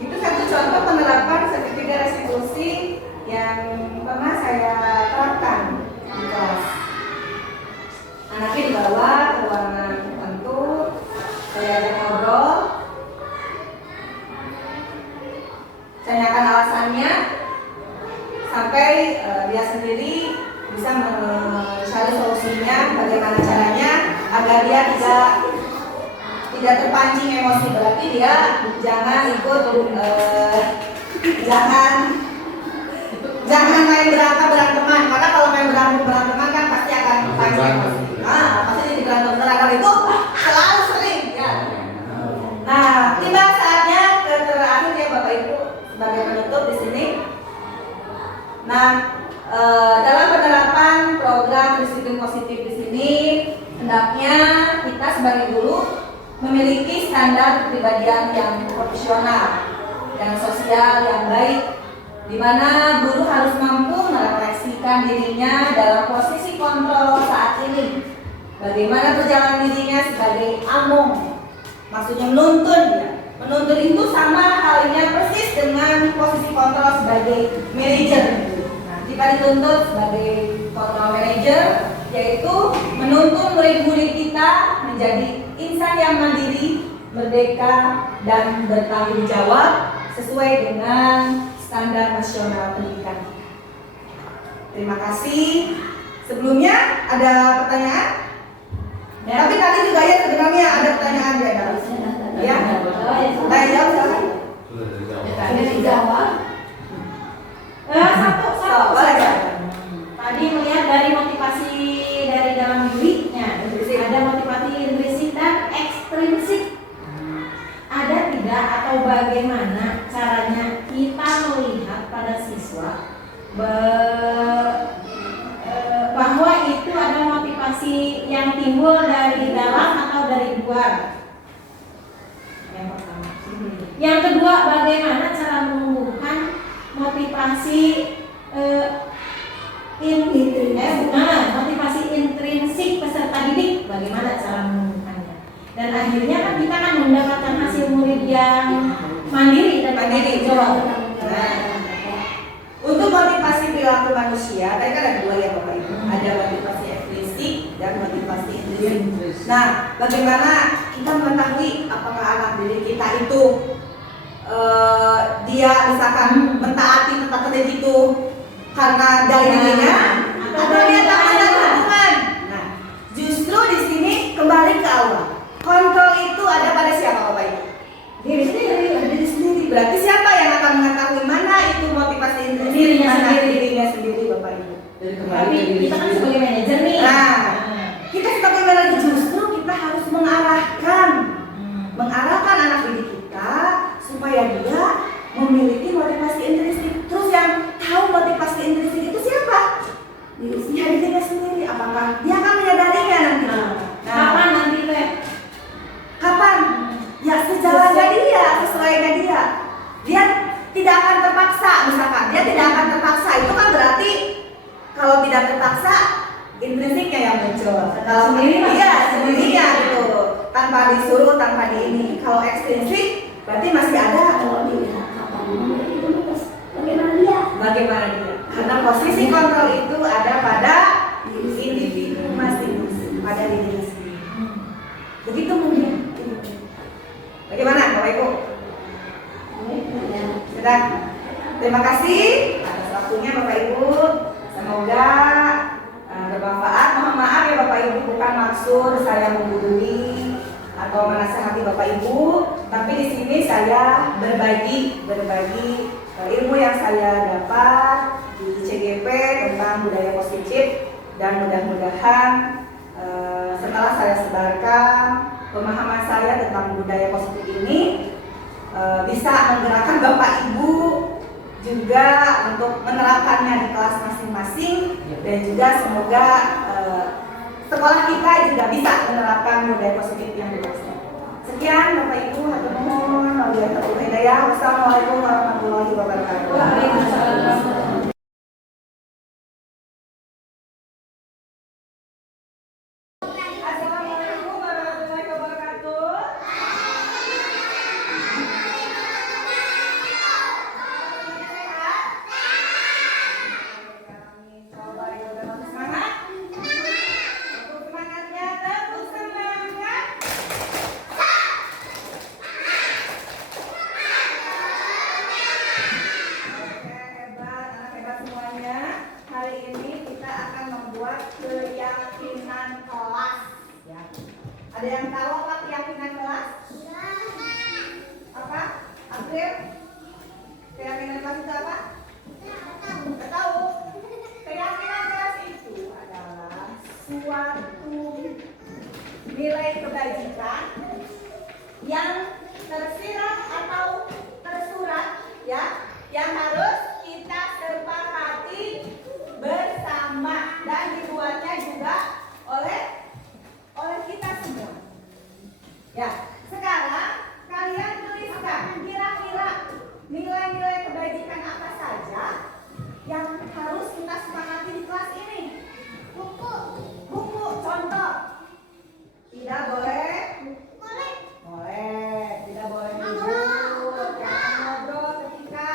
Itu satu contoh penerapan segitiga restitusi yang pernah saya terapkan di kelas. Anaknya dibawa ke ruangan tertentu, saya ajak ngobrol, saya tanyakan alasannya, sampai dia sendiri bisa mencari solusinya, bagaimana caranya agar dia tidak terpancing emosi. Berarti dia jangan ikut jangan main beranteman, karena kalau main beranteman kan pasti akan pancing emosi. Pasti jadi berantem terhadap itu selalu sering ya. Nah, tiba saatnya terakhir ya Bapak Ibu sebagai penutup di sini. Nah, dalam penerapan program disiplin positif di sini, hendaknya kita sebagai guru memiliki standar kepribadian yang profesional dan sosial yang baik, di mana guru harus mampu merefleksikan dirinya dalam posisi kontrol saat ini. Bagaimana berjalan dirinya sebagai among, maksudnya menuntun ya. Menuntun itu sama halnya persis dengan posisi kontrol sebagai manajer. Nah, kita dituntut sebagai kontrol manager, yaitu menuntun murid-murid kita menjadi insan yang mandiri, merdeka, dan bertanggung jawab sesuai dengan standar nasional pendidikan. Terima kasih. Sebelumnya ada pertanyaan? Ya. Tapi tadi juga ya sebenarnya ada pertanyaan ya. Ya. Baik, jawab silakan. Sudah dijawab. Satu. Tadi melihat dari motivasi dari dalam dirinya, ada motivasi intrinsik dan ekstrinsik. Ada tidak atau bagaimana caranya kita melihat pada siswa bahwa itu ada motivasi yang timbul dari dalam atau dari luar? Yang pertama. Yang kedua, bagaimana cara menumbuhkan motivasi motivasi intrinsik peserta didik? Bagaimana cara menumbuhkannya? Dan akhirnya kan kita kan mendapatkan hasil murid yang mandiri dan Mandiri. jawab. Untuk motivasi perilaku manusia, tadi kan ada dua ya Bapak Ibu. Ada motivasi ekstrinsik dan motivasi intrinsik. Nah, bagaimana kita mengetahui apakah anak didik kita itu dia misalkan mentaati tempat tertentu itu karena dari dirinya atau dia tak ada hubungan. Nah, justru di sini kembali ke awal. Kontrol itu ada pada siapa Bapak Ibu? Diri sendiri. Berarti siapa yang akan mengetahui mana itu motivasi intrinsik, Dirinya mana sendiri. dirinya sendiri Bapak Ibu? Jadi kembali Tapi ke diri kita kan sendiri. sebagai manajer nih. Nah, kita tanpa disuruh, tanpa di ini. Kalau ekstrinsik berarti masih ada. Bagaimana dia? Karena posisi kontrol itu ada pada individu masing-masing, pada diri sendiri. Begitu mungkin. Bagaimana Bapak Ibu? Sudah. Terima kasih atas waktunya Bapak Ibu. Semoga bermanfaat. Mohon maaf ya Bapak Ibu, bukan maksud saya menggurui atau menasihati Bapak Ibu, tapi di sini saya berbagi ilmu yang saya dapat di CGP tentang budaya positif, dan mudah-mudahan setelah saya sebarkan pemahaman saya tentang budaya positif ini bisa menggerakkan Bapak Ibu juga untuk menerapkannya di kelas masing-masing, dan juga semoga sekolah kita juga bisa menerapkan budaya positif yang dimaksud. Sekian Bapak Ibu, hatur nuhun, wabillahi taufiq wal hidayah. Wassalamualaikum warahmatullahi wabarakatuh. Waalaikumsalam. Assalamualaikum warahmatullahi wabarakatuh. Semangat. Untuk semangatnya, tepuk semangat. Oke, hebat, anak hebat semuanya. Hari ini kita akan membuat keyakinan kelas. Ya. Ada yang tahu apa keyakinan kelas? Apa? April? Keyakinan kelas itu apa? Nggak tahu. Keyakinan kelas itu adalah suatu nilai kebajikan yang tersirat atau tersurat, ya, yang harus kita sepakati bersama dan dibuatnya juga oleh kita semua. Ya, sekarang kalian tuliskan kira-kira nilai-nilai kebajikan apa saja yang harus kita sepakati di kelas ini. Buku contoh. Tidak boleh. Boleh. Tidak boleh ribut. Jangan ngobrol ketika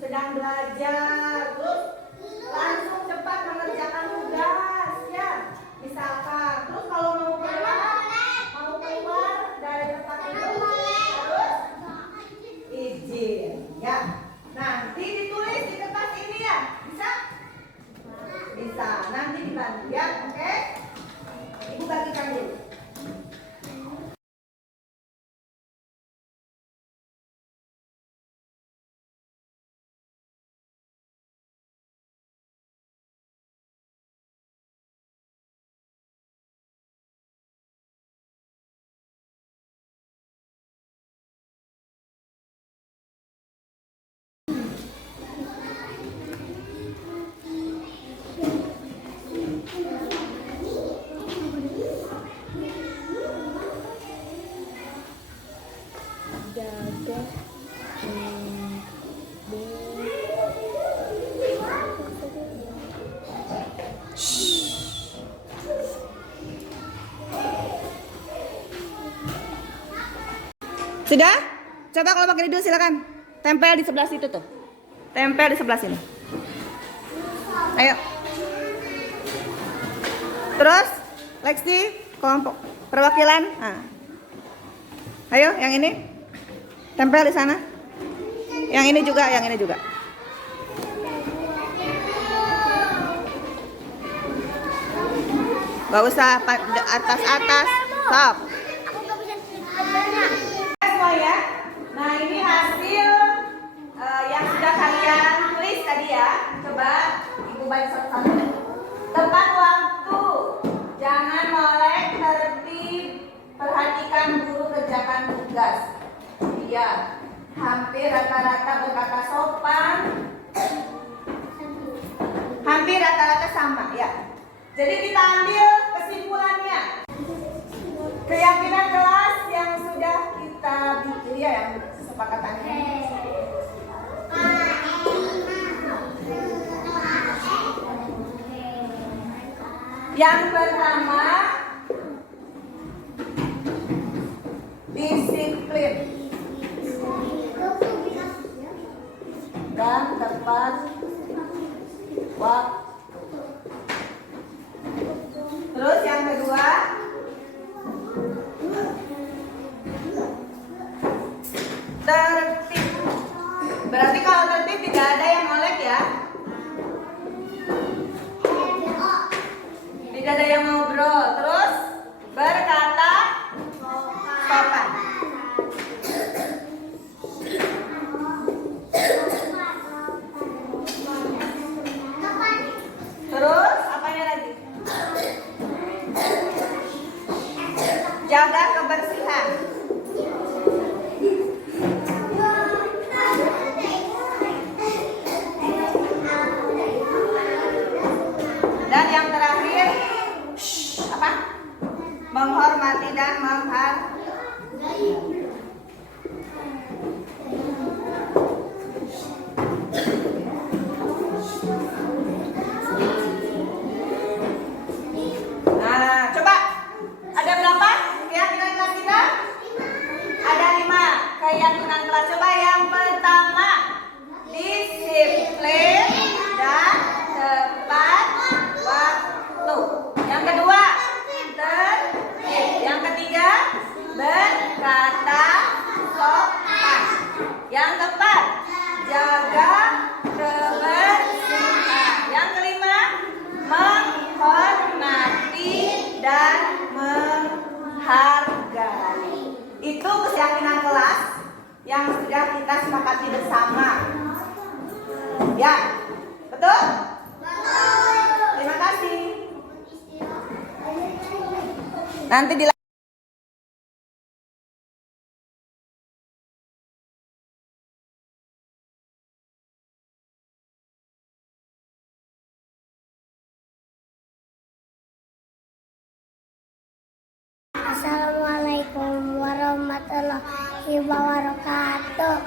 sedang belajar. Terus langsung cepat mengerjakan tugas, ya. Misalkan. Terus kalau mau keluar dari tempat itu harus izin, ya. Nanti ditulis di kertas ini, ya. Bisa? Bisa. Nanti dibantu, ya. Oke? Ibu bagikan dulu. Sudah? Coba kalau pakai dulu silakan. Tempel di sebelah situ tuh. Tempel di sebelah sini. Ayo. Terus, Lexi, kelompok perwakilan. Nah. Ayo, yang ini. Tempel di sana. Yang ini juga, yang ini juga. Gak usah atas-atas. Stop. Semuanya. Nah, ini hasil yang sudah kalian tulis tadi, ya. Coba Ibu baca satu-satu. Tepat waktu. Jangan molek, tertib. Perhatikan guru, kerjakan tugas. Iya. Hampir rata-rata berkata sopan. Hampir rata-rata sama, ya. Jadi kita ambil kesimpulannya. Keyakinan kelas yang sudah kita bikin, ya, yang kesepakatannya. Yang pertama, jaga kebersihan. Dan yang terakhir, menghormati dan menghargai. Nah, coba ada berapa keyakinan kelas kita? Ada 5 keyakinan kelas. Coba yang pertama, disiplin dan tepat waktu. Yang kedua, tertib. Yang ketiga, berkata sopan. Yang keempat, jaga kebersihan. Yang kelima, menghormati dan menghargai. Itu keyakinan kelas yang sudah kita sepakati bersama. Ya, betul? Terima kasih. Nanti di Assalamualaikum warahmatullahi wabarakatuh.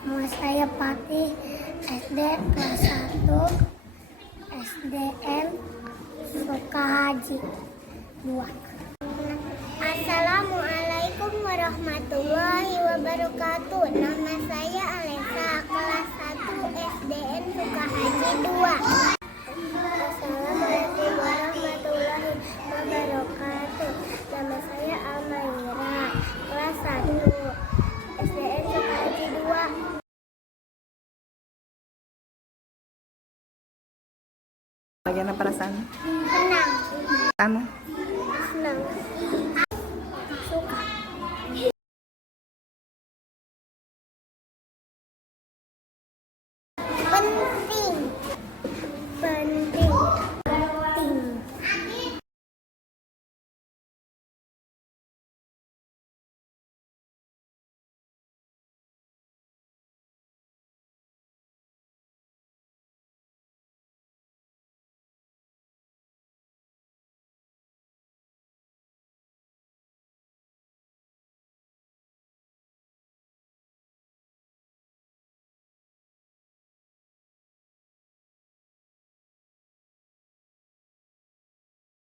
Nama saya Patih, SD kelas 1, SDN Sukahaji 2. Assalamualaikum warahmatullahi wabarakatuh. Nama saya Alesa, kelas 1, SDN Sukahaji 2. Assalamualaikum warahmatullahi wabarakatuh. Nama saya Almaira, kelas 1, SDN Sukahaji 2. bagaimana perasaan Senang, kamu? senang, suka. Penting.